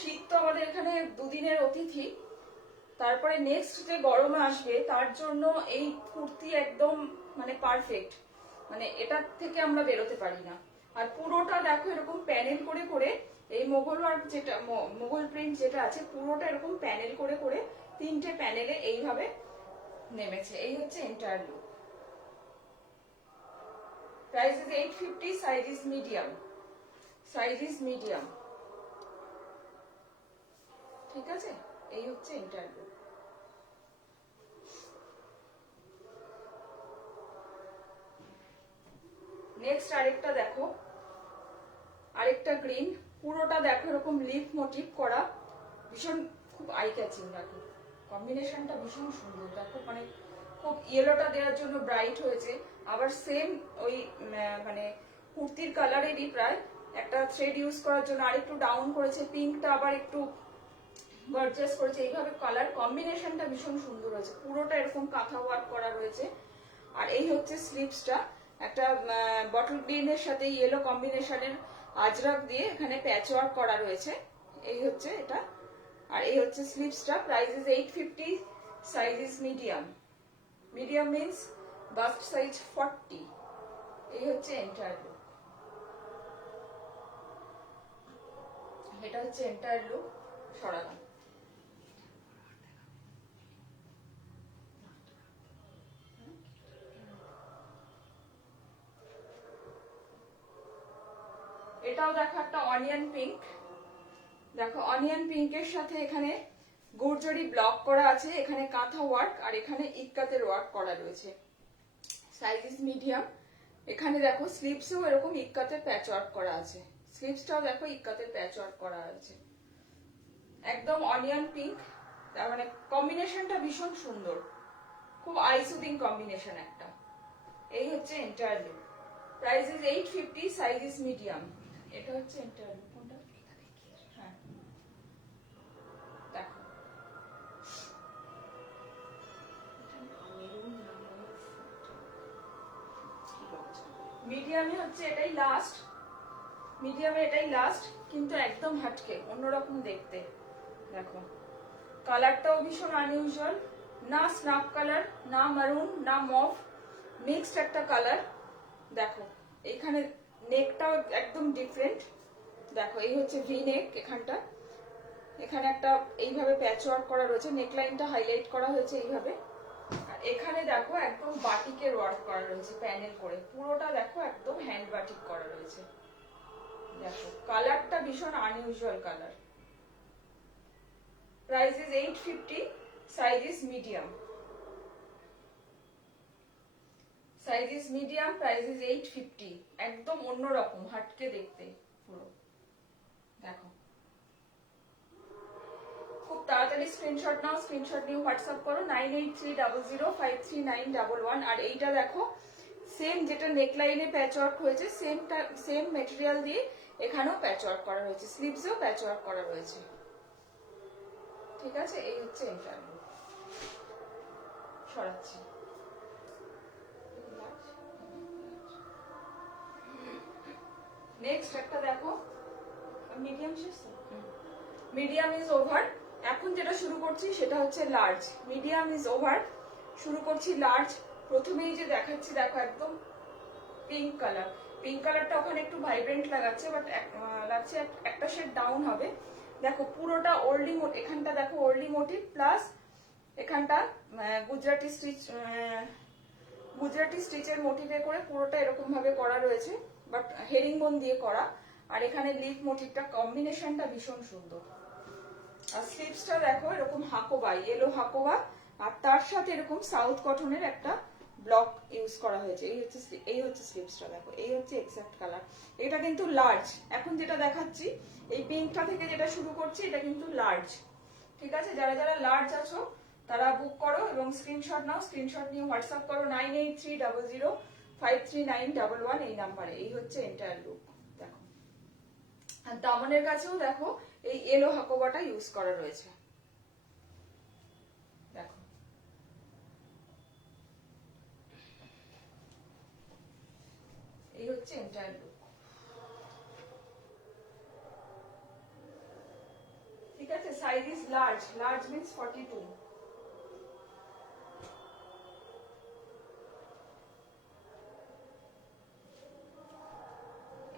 শীত তো আমাদের এখানে দুদিনের অতিথি, তারপরে নেক্সট যে গরম আসবে তার জন্য এই কুর্তি একদম মানে পারফেক্ট, মানে এটার থেকে আমরা বেরোতে পারি না। আর পুরোটা দেখো এরকম প্যানেল করে করে এই মোগল ওয়ার্ক যেটা মোগল প্রিন্ট যেটা আছে পুরোটা এরকম প্যানেল করে করে 3টে প্যানেলে এইভাবে নেমেছে। এই হচ্ছে entire look. Price is 850, size is medium, size is medium. ঠিক আছে, এই হচ্ছে এন্টায়ার লুক। নেক্সট আরেকটা দেখো, আরেকটা গ্রিন, পুরোটা দেখো এরকম লিফ মোটিভ করা, ভীষণ খুব আই ক্যাচিং। দেখো কম্বিনেশনটা ভীষণ সুন্দর, দেখো মানে খুব ইয়েলোটা দেওয়ার জন্য ব্রাইট হয়েছে, আবার সেম ওই মানে কুর্তির কালারেরই প্রায় একটা থ্রেড ইউজ করার জন্য আরেকটু ডাউন করেছে, পিঙ্কটা আবার একটু গর্জিয়াস করেছে, এইভাবে কালার কম্বিনেশনটা ভীষণ সুন্দর হয়েছে। পুরোটা এরকম কাঁথা ওয়ার্ক করা রয়েছে। আর এই হচ্ছে স্লিভসটা, একটা বটল গ্রিনের সাথে ইয়েলো কম্বিনেশনের আজরাক দিয়ে এখানে প্যাচ ওয়ার্ক করা রয়েছে। এই হচ্ছে এটা, আর এই হচ্ছে স্লিভসটা। Price is 850, size is medium. Medium means bust size 40। এই হচ্ছে এন্টায়ার লুক। এটা হচ্ছে এন্টায়ার লুক। সরালাম। এটাও দেখো একটা অনিয়ন পিঙ্ক, দেখো অনিয়ন পিঙ্কের সাথে এখানে গুরজরি ব্লক করা আছে, এখানে কাঁথা ওয়ার্ক আর এখানে ইক্কাতের ওয়ার্ক করা রয়েছে। Size is medium. এখানে দেখো স্লিভসেও এরকম ইক্কাতের প্যাচ ওয়ার্ক করা আছে, স্লিভসটাও দেখো ইক্কাতের প্যাচ ওয়ার্ক করা আছে। একদম অনিয়ন পিঙ্ক, তার মানে কম্বিনেশনটা ভীষণ সুন্দর, খুব আই সুদিং কম্বিনেশন একটা। এই হচ্ছে entire look. Price is 850, size is medium. এটা হচ্ছে এন্টায়ার লুক। কোনটা? হ্যাঁ দেখো, মিডিয়ামে হচ্ছে এটাই লাস্ট, মিডিয়ামে এটাই লাস্ট, কিন্তু একদম হাটকে অন্যরকম দেখতে। দেখো কালারটাও ভীষণ আনইউজুয়াল, না স্নাপ কালার, না মারুন, না মভ, মিক্সড একটা কালার। দেখো এখানে নেকটাও একদম ডিফারেন্ট। দেখো এই হচ্ছে ভি নেক, এখানটা এখানে একটা এইভাবে প্যাচ ওয়ার্ক করা রয়েছে, নেকলাইনটা হাইলাইট করা হয়েছে এইভাবে। আর এখানে দেখো একদম বাটিকের ওয়ার্ক করা রয়েছে প্যানেল করে, পুরোটা দেখো একদম হ্যান্ড বাটিক করা রয়েছে। দেখো কালারটা ভীষণ unusual colour. Price is 850, size is medium. Size is medium, price is 850। একদম অন্যরকম হাটকে দেখতে পুরো। দেখো খুব তাড়াতাড়ি স্ক্রিনশট নাও, স্ক্রিনশট নিয়ে হোয়াটসঅ্যাপ করো 9830053911। আর এইটা দেখো সেম যেটা নেকলাইনে প্যাচ ওয়ার্ক হয়েছে, সেম মেটেরিয়াল দিয়ে এখানেও প্যাচ ওয়ার্ক করা হয়েছে, স্লিভসেও প্যাচ ওয়ার্ক করা রয়েছে। ঠিক আছে, এই হচ্ছে এন্টায়ার লুক। সরাচ্ছি। নেক্সট একটা দেখো, মিডিয়াম শেষ, মিডিয়াম ইজ ওভার। এখন যেটা শুরু করছি সেটা হচ্ছে লার্জ। মিডিয়াম ইজ ওভার, শুরু করছি লার্জ। প্রথমেই যে দেখাচ্ছি দেখো একদম পিঙ্ক কালার, পিঙ্ক কালারটা ওখানে একটু ভাইব্রেন্ট লাগাচ্ছে, বাট লাগছে একটা শেড ডাউন হবে। দেখো পুরোটা ওল্ডি মোটিভ, এখানটা দেখো ওল্ডি মোটিভ প্লাস এখানটা গুজরাটি স্টিচের মোটিভে করে পুরোটা এরকম ভাবে করা রয়েছে, বাট হেরিংবোন দিয়ে করা। আর এখানে লিফ মোটিভটা কম্বিনেশনটা ভীষণ সুন্দর। আর স্লিভসটা দেখো এরকম হাকোবা, ইয়েলো হাকোবা, আর তার সাথে এরকম সাউথ কটনের একটা ব্লক ইউজ করা হয়েছে। এই হচ্ছে স্লিভসটা, দেখো এই হচ্ছে এক্সাক্ট কালার। এটা কিন্তু লার্জ, এখন যেটা দেখাচ্ছি এই পিঙ্কটা থেকে যেটা শুরু করছি এটা কিন্তু লার্জ। ঠিক আছে, যারা যারা লার্জ আছো তারা বুক করো এবং স্ক্রিনশট নাও, স্ক্রিনশট নিয়ে হোয়াটসঅ্যাপ করো 9830053911 এই নাম্বারে। এই হচ্ছে এন্টায়ার লুক। দেখো আর দামনের কাছেও দেখো এই এলো হাকোবাটা ইউজ করা রয়েছে। দেখো এই হচ্ছে entire look. Large, large means 42।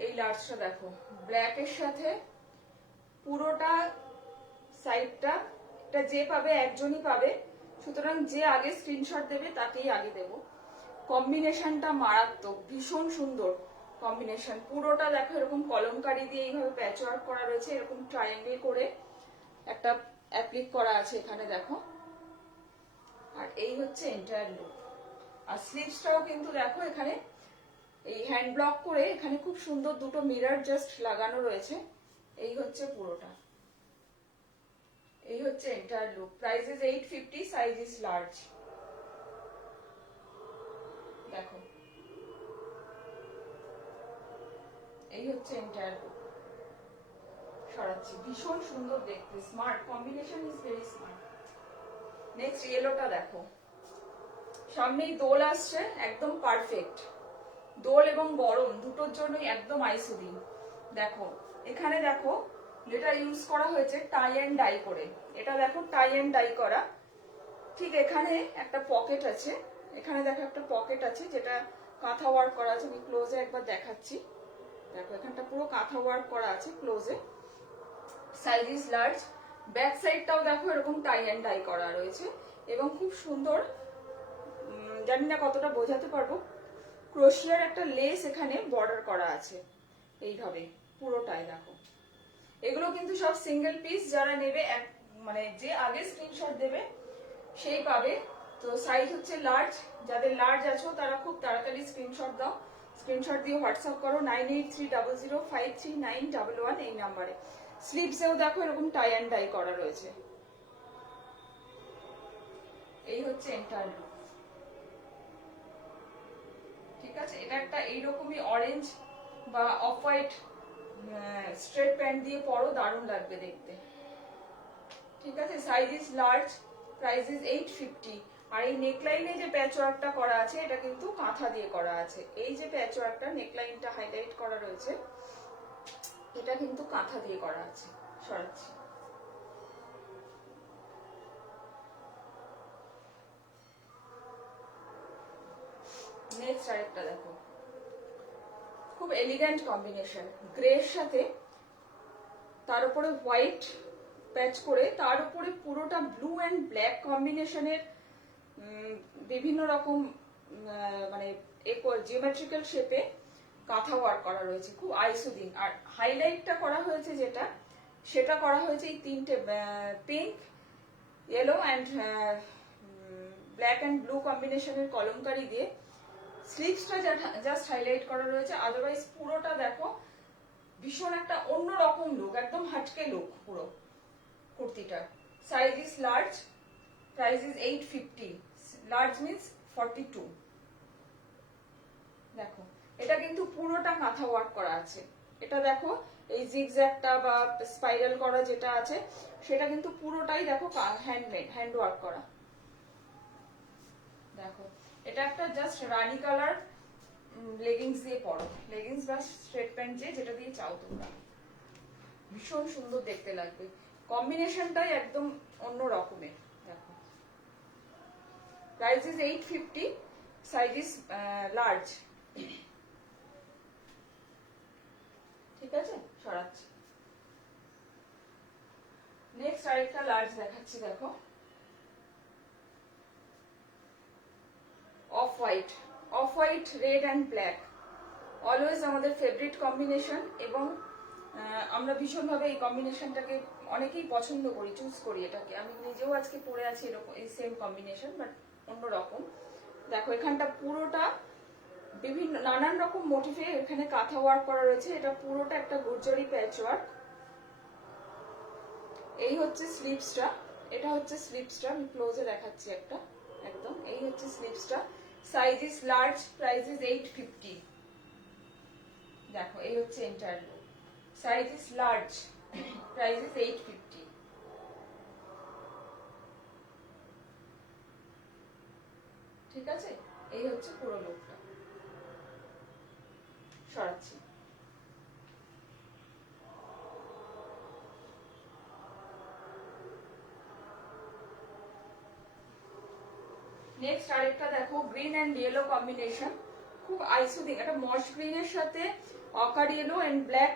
এই লার্জটা দেখো, ব্ল্যাক এর সাথে পুরোটা সাইডটা, এটা যে পাবে একজনই পাবে, সুতরাং যে আগে স্ক্রিনশট দেবে তাকেই আগে দেব। কম্বিনেশনটা মারাত্মক, ভীষণ সুন্দর কম্বিনেশন। পুরোটা দেখো এরকম কলমকারি দিয়ে এইভাবে প্যাচওয়ার্ক করা রয়েছে, এরকম ট্রায়াঙ্গেল করে একটা অ্যাপ্লিক করা আছে এখানে দেখো। আর এই হচ্ছে এন্টায়ার লুক। আর স্লিভসটাও কিন্তু দেখো এখানে এই হ্যান্ড ব্লক করে এখানে খুব সুন্দর দুটো মিরর জাস্ট লাগানো রয়েছে। এই হচ্ছে পুরোটা, এই হচ্ছে entire look. Price is 850, size is large. দেখো এই হচ্ছে এন্টায়ার লুক। সরাচ্ছি, ভীষণ সুন্দর দেখতে, smart combination, is very smart. Next ইয়েলোটা দেখো, সামনেই দোল আসছে, একদম পারফেক্ট। দোল এবং গরম দুটোর জন্যই একদম আইসুদিন। দেখো এখানে দেখো যেটা ইউজ করা হয়েছে টাই অ্যান্ড ডাই করে, এটা দেখো টাই অ্যান্ড ডাই করা। ঠিক এখানে একটা পকেট আছে, এখানে দেখো একটা পকেট আছে যেটা কাঁথা ওয়ার্ক করা আছে। আমি ক্লোজে একবার দেখাচ্ছি, দেখো এখানটা পুরো কাঁথা ওয়ার্ক করা আছে ক্লোজে। Size is large. ব্যাক সাইডটাও দেখো এরকম টাই অ্যান্ড ডাই করা রয়েছে এবং খুব সুন্দর, জানি না কতটা বোঝাতে পারবো, ক্রোশিয়ার একটা লেস এখানে বর্ডার করা আছে এইভাবে পুরোটাই দেখো। এগুলো কিন্তু সব সিঙ্গেল পিস, যারা নেবে মানে যে আগে স্ক্রিনশট দেবে সেই পাবে। তো সাইজ হচ্ছে লার্জ, যাদের লার্জ আছো তারা খুব তাড়াতাড়ি স্ক্রিনশট দাও, স্ক্রিনশট দিয়ে হোয়াটসঅ্যাপ করো 9830053911 এই নাম্বারে। স্লিভসেও দেখো এরকম টাই অ্যান্ড ডাই করা রয়েছে। এই হচ্ছে এন্টায়ার লুক। ঠিক আছে, এটা একটা এইরকমই অরেঞ্জ বা অফ হোয়াইট স্ট্রেট প্যান্ট দিয়ে পরো, দারুণ লাগবে দেখতে। ঠিক আছে, size is large, price is 850। আর এই নেকলাইনে যে প্যাচওয়ার্কটা করা আছে এটা কিন্তু কাঁথা দিয়ে করা আছে। এই যে প্যাচওয়ার্কটা, নেকলাইনটা হাইলাইট করা রয়েছে, এটা কিন্তু কাঁথা দিয়ে করা আছে। সরাচ্ছি, নেক্সট আরেকটা দেখো, খুব এলিগ্যান্ট কম্বিনেশন, গ্রের সাথে তার উপরে হোয়াইট প্যাচ করে, তার উপরে পুরোটা ব্লু অ্যান্ড ব্ল্যাক কম্বিনেশনের বিভিন্ন রকম মানে জিওমেট্রিক্যাল শেপে কাঁথা ওয়ার্ক করা রয়েছে, খুব আইসুদিন। আর হাইলাইটটা করা হয়েছে যেটা, সেটা করা হয়েছে এই তিনটে pink, yellow and black and blue কম্বিনেশনের কলমকারি দিয়ে। স্লিভসটা জাস্ট হাইলাইট করা রয়েছে, আদারওয়াইজ পুরোটা দেখো ভীষণ একটা অন্যরকম লুক, একদম হাটকে লুক পুরো কুর্তিটা। Size is large, price is 850, large means 42। দেখো এটা কিন্তু পুরোটা কাঁথা ওয়ার্ক করা আছে। এটা দেখো এই জিগজ্যাগটা বা স্পাইরাল করা যেটা আছে সেটা কিন্তু পুরোটাই দেখো হ্যান্ডমেড, হ্যান্ড ওয়ার্ক করা। দেখো এটা একটা জাস্ট রানি কালার লেগিংস দিয়ে পরো, লেগিংস বা স্ট্রেট প্যান্ট যেটা দিয়ে চাও তোমরা, ভীষণ সুন্দর দেখতে লাগবে। কম্বিনেশনটাই একদম অন্য রকমের। দেখো price is 850, size is large. ঠিক আছে, সরাচ্ছি। নেক্সট আরেকটা লার্জ দেখাচ্ছি, দেখো off white, off white red and black always আমাদের ফেভারিট কম্বিনেশন, এবং আমরা ভীষণভাবে এই কম্বিনেশনটাকে অনেকেই পছন্দ করি, চুজ করি এটাকে। আমি নিজেও আজকে পরে আছি এরকম এই সেম কম্বিনেশন, বাট অন্যরকম। দেখো এখানটা পুরোটা বিভিন্ন নানান রকম মোটিভে এখানে কাঁথা ওয়ার্ক করা রয়েছে, এটা পুরোটা একটা গুজরি প্যাচ ওয়ার্ক। এই হচ্ছে স্লিভসটা, এটা হচ্ছে স্লিভসটা, আমি ক্লোজে দেখাচ্ছি একটা একদম। এই হচ্ছে স্লিভসটা, size is large, price is 850। দেখো এই হচ্ছে entire look, size is large, price is 850। ঠিক আছে, এই হচ্ছে পুরো লুকটা। সরাচ্ছি, নেক্সট আরেকটা দেখো গ্রিন অ্যান্ড ইয়েলো কম্বিনেশন, খুব আইসুদিং, একটা মস গ্রিনের সাথে অকার ইয়েলো অ্যান্ড ব্ল্যাক,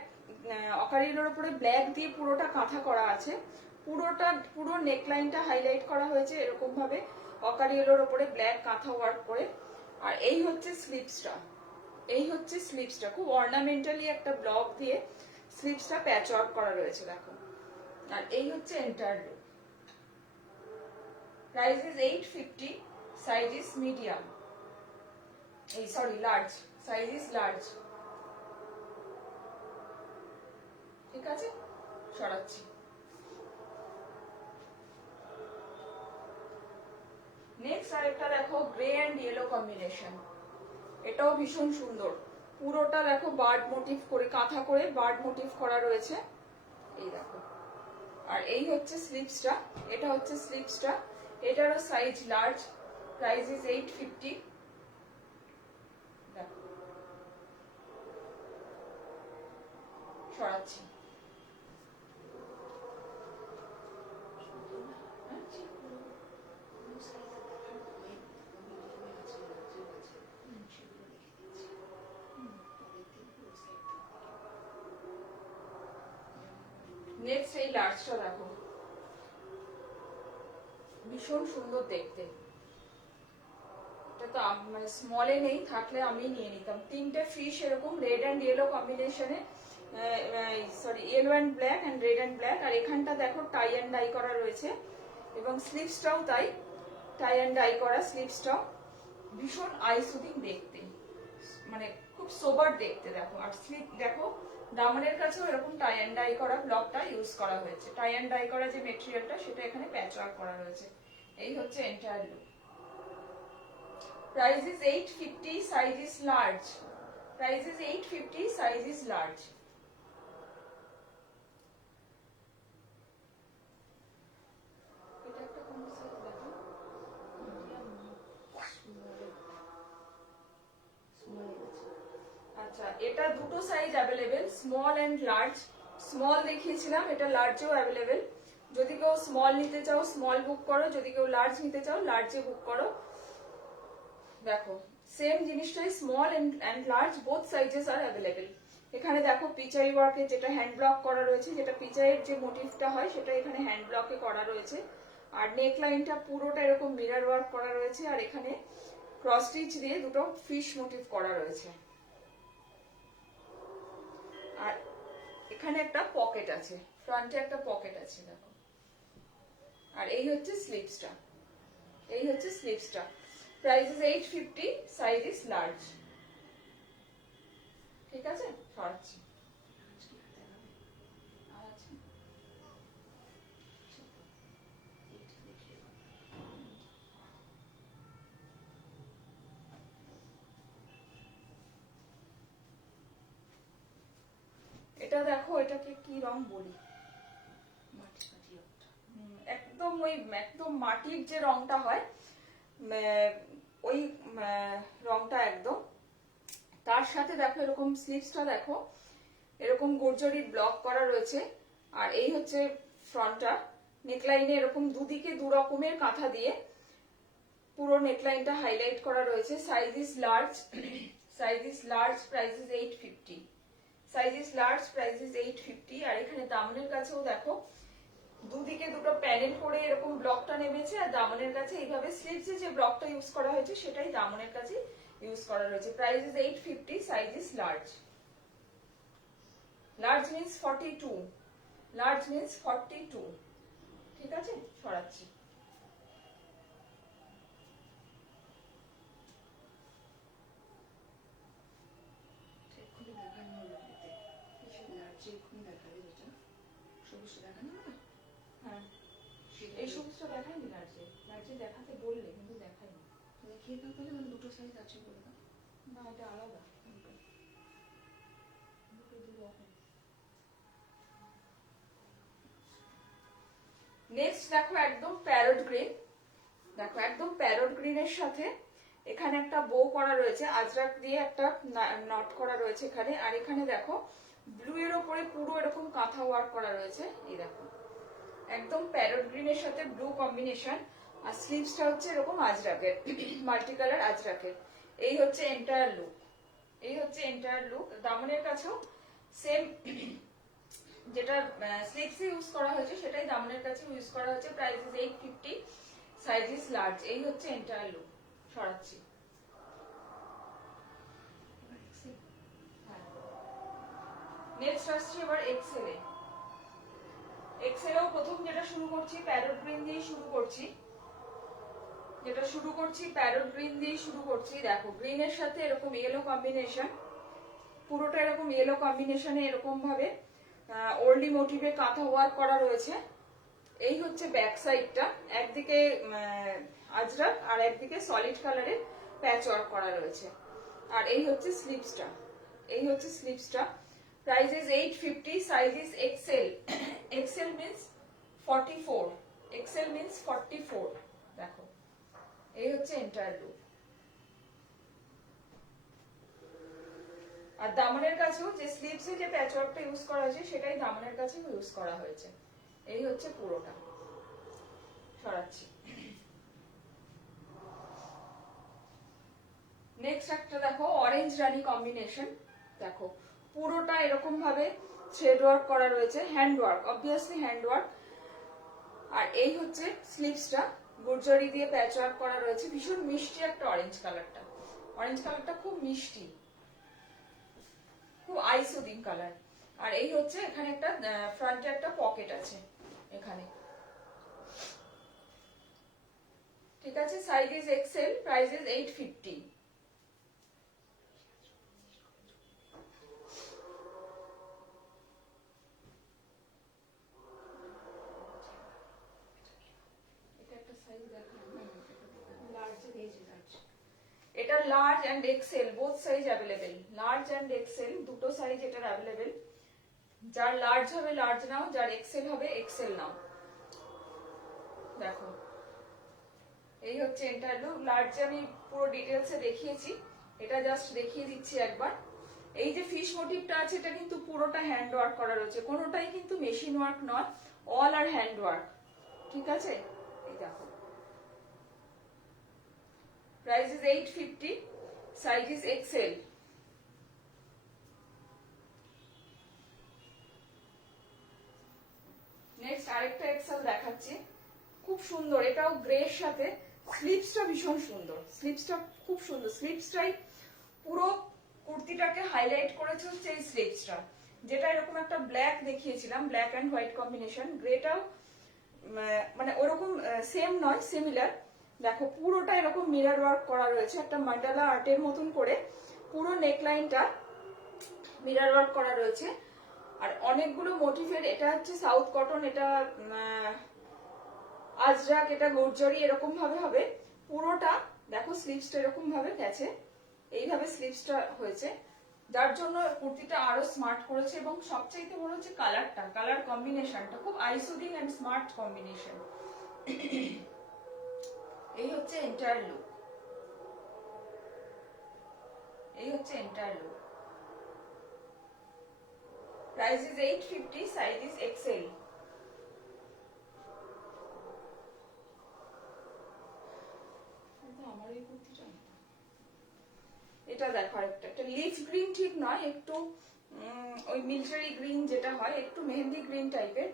অকার ইয়েলোর উপরে ব্ল্যাক দিয়ে পুরোটা কাঁথা করা আছে, পুরো নেকলাইনটা হাইলাইট করা হয়েছে এরকম ভাবে অকার ইয়েলোর উপরে ব্ল্যাক কাঁথা ওয়ার্ক করে। আর এই হচ্ছে স্লিভসটা, এই হচ্ছে স্লিভসটা, খুব অর্নামেন্টালি একটা ব্লক দিয়ে স্লিভসটা প্যাচ ওয়ার্ক করা রয়েছে দেখো। আর এই হচ্ছে entire look. Price is 850, size is medium, এই sorry large, size is large. ঠিক আছে, সরাচ্ছি। নেক্সট আরেকটা দেখো গ্রে অ্যান্ড ইয়েলো কম্বিনেশন, এটাও ভীষণ সুন্দর, পুরোটা দেখো বার্ড মোটিভ করে কাঁথা করে বার্ড মোটিভ করা রয়েছে, এই দেখো। আর এই হচ্ছে স্লিভসটা, এটা হচ্ছে স্লিভসটা, এটারও সাইজ লার্জ, প্রাইস ইজ 850। দেখো সরাচ্ছি। নেক্সট এই লার্জটা দেখো, ভীষণ সুন্দর দেখতে, এটা তো মানে স্মলে নেই, থাকলে আমি নিয়ে নিতাম। তিনটে ফিশ এরকম রেড অ্যান্ড ইয়েলো কম্বিনেশনে, sorry yellow and black and red and black. আর এখানটা দেখো টাই অ্যান্ড ডাই করা রয়েছে, এবং স্লিভসটাও তাই টাই অ্যান্ড ডাই করা, স্লিভসটাও ভীষণ আইসুদিং দেখতে, মানে খুব সোবার দেখতে দেখো। আর স্লিভ দেখো দামনের কাছেও এরকম টাই অ্যান্ড ডাই করা ব্লকটা ইউজ করা হয়েছে, টাই অ্যান্ড ডাই করা যে মেটেরিয়ালটা সেটা এখানে প্যাচ ওয়ার্ক করা রয়েছে। এই হচ্ছে entire look. Price is 850, size is large. Price is 850, size is large. এটা একটা কোন সাইজ দেখো? আচ্ছা, এটা দুটো size available, small and large. Small দেখিয়েছিলাম, এটা লার্জও অ্যাভেলেবেল। যদি কেউ স্মল নিতে চাও স্মল বুক করো, যদি কেউ লার্জ নিতে চাও লার্জে বুক করো। দেখো সেম জিনিসটাই small and large both sizes are available. এখানে দেখো পিচাই ওয়ার্কে যেটা হ্যান্ড ব্লক করা রয়েছে, যেটা পিচাইয়ের যে মোটিভটা হয় সেটা এখানে হ্যান্ড ব্লকে করা রয়েছে। আর নেক লাইনটা পুরোটা এরকম মিরর ওয়ার্ক করা রয়েছে, আর এখানে ক্রস স্টিচ দিয়ে দুটো ফিশ মোটিভ করা রয়েছে। আর এখানে একটা পকেট আছে, ফ্রন্টে একটা পকেট আছে দেখো। আর এই হচ্ছে স্লিভসটা, এই হচ্ছে স্লিভসটা। Price is 850, size is large. ঠিক আছে, সরাচ্ছি। এটা দেখো, এটাকে কি রং বলি, একদম ওই একদম মাটির যে রংটা হয় ওই রংটা একদম। তার সাথে দেখো এরকম স্লিভসটা দেখো এরকম গর্জরির ব্লক করা রয়েছে। আর এই হচ্ছে ফ্রন্টটা, নেকলাইনে এরকম দুদিকে দু রকমের কাঁথা দিয়ে পুরো নেকলাইনটা হাইলাইট করা রয়েছে। Size is large, size is large, price is 850। Size is large, price is 850। আর এখানে দামনের কাছেও দেখো দুদিকে দুটো প্যানেল করে এরকম ব্লকটা নেমেছে, আর দামনের কাছে এইভাবে স্লিভসে যে ব্লকটা ইউজ করা হয়েছে সেটাই দামনের কাছে ইউজ করা রয়েছে। Price is 850, size is large. Large means 42, large means 42। ঠিক আছে, সরাচ্ছি। হ্যাঁ, এই সবুজটা দেখায়নি লার্জে, লার্জে দেখাতে বললে কিন্তু দেখায়নি। দেখিয়ে দাও তাহলে, মানে দুটো সাইজ আছে বলে দাও। না, এটা আলাদা, দুটো দু রকম। নেক্সট দেখো একদম প্যারট গ্রিন, দেখো একদম প্যারট গ্রিনের সাথে এখানে একটা বো করা রয়েছে, আজরাক দিয়ে একটা নট করা রয়েছে এখানে। আর এখানে দেখো ব্লু এর উপরে পুরো এরকম কাঁথা ওয়ার্ক করা রয়েছে, এই দেখো একদম প্যারট গ্রিনের সাথে ব্লু কম্বিনেশন। আর স্লিভসটা হচ্ছে এরকম আজরাকের, মাল্টি কালার আজরাকের। এই হচ্ছে এন্টায়ার লুক, এই হচ্ছে এন্টায়ার লুক। দামনের কাছেও সেম, যেটা স্লিভসে ইউজ করা হয়েছে সেটাই দামনের কাছে ইউজ করা হয়েছে। Price is 850, size is large. এই হচ্ছে এন্টায়ার লুক। সরাচ্ছি। নেক্সট আসছে এবার এক্সেল এ। এক্সেলেও প্রথম যেটা শুরু করছি প্যারট গ্রিন দিয়ে শুরু করছি, প্যারট গ্রিন দিয়ে শুরু করছি। দেখো গ্রিনের সাথে এরকম ইয়েলো কম্বিনেশন, পুরোটা এরকম ইয়েলো কম্বিনেশনে এরকম ভাবে ওল্ডি মোটিভে কাঁথা ওয়ার্ক করা রয়েছে। এই হচ্ছে ব্যাক সাইডটা, একদিকে আজরাক আর একদিকে সলিড কালারের প্যাচ ওয়ার্ক করা রয়েছে। আর এই হচ্ছে স্লিভসটা, এই হচ্ছে স্লিভসটা। Price is 850, size is XL. XL means 44, XL means 44। দেখো এই হচ্ছে এন্টায়ার লুক। আর দামনের কাছেও যে স্লিভসে যে প্যাচওয়ার্কটা ইউজ করা হয়েছে সেটাই দামনের কাছেও ইউজ করা হয়েছে। এই হচ্ছে পুরোটা। সরাচ্ছি। নেক্সট একটা দেখো অরেঞ্জ রানি কম্বিনেশন। দেখো পুরোটা এরকম ভাবে থ্রেড ওয়ার্ক করা রয়েছে, hand work, obviously hand work. আর এই হচ্ছে স্লিভসটা, গুরজরি দিয়ে প্যাচ ওয়ার্ক করা রয়েছে। ভীষণ মিষ্টি একটা অরেঞ্জ কালারটা, অরেঞ্জ কালারটা খুব মিষ্টি, খুব আই সুদিং কালার। আর এই হচ্ছে এখানে একটা ফ্রন্টে একটা পকেট আছে এখানে। ঠিক আছে, size is XL, price is 850। এটা large and XL, both size available. Large and XL দুটো সাইজ এটার অ্যাভেলেবেল। যার লার্জ হবে লার্জ নাও, যার এক্সেল হবে এক্সেল নাও। দেখো এই হচ্ছে এন্টায়ার লুক। লার্জ আমি পুরো ডিটেলসে দেখিয়েছি, এটা জাস্ট দেখিয়ে দিচ্ছি একবার। এই যে ফিশ মোটিভটা আছে এটা কিন্তু পুরোটা হ্যান্ড ওয়ার্ক করা রয়েছে, কোনোটাই কিন্তু মেশিন ওয়ার্ক নয়, অল আর হ্যান্ড ওয়ার্ক। ঠিক আছে, এই দেখো price is 850, size is XL. Next আরেকটা এক্সেল দেখাচ্ছি, খুব সুন্দর। এটাও গ্রের সাথে, স্লিভসটা ভীষণ সুন্দর, স্লিভসটা খুব সুন্দর। স্লিভসটাই পুরো কুর্তিটাকে হাইলাইট করেছে হচ্ছে এই স্লিভসটা, যেটা এরকম একটা ব্ল্যাক দেখিয়েছিলাম, ব্ল্যাক এন্ড হোয়াইট কম্বিনেশন। গ্রেটাও মানে ওরকম সেম নয়, সিমিলার। দেখো পুরোটা এরকম মিরর ওয়ার্ক করা রয়েছে, একটা মান্ডালা আর্টের মতন করে পুরো নেকলাইনটা মিরর ওয়ার্ক করা রয়েছে। আর অনেকগুলো মোটিভের, এটা হচ্ছে সাউথ কটন, এটা আজরাক, এটা গুরজরি, এরকম ভাবে হবে পুরোটা। দেখো স্লিভসটা এরকম ভাবে গেছে, এইভাবে স্লিভসটা হয়েছে, যার জন্য কুর্তিটা আরো স্মার্ট করেছে। এবং সবচাইতে বড় হচ্ছে কালারটা, কালার কম্বিনেশনটা খুব আইসুদিং এন্ড স্মার্ট কম্বিনেশন। এই হচ্ছে এন্টায়ার লুক, এই হচ্ছে entire look. Price is 850, size is XL. এটা দেখো আরেকটা, একটা লিফ গ্রিন ঠিক নয়, একটু ওই মিলিটারি গ্রিন যেটা হয়, একটু মেহেন্দি গ্রিন টাইপের।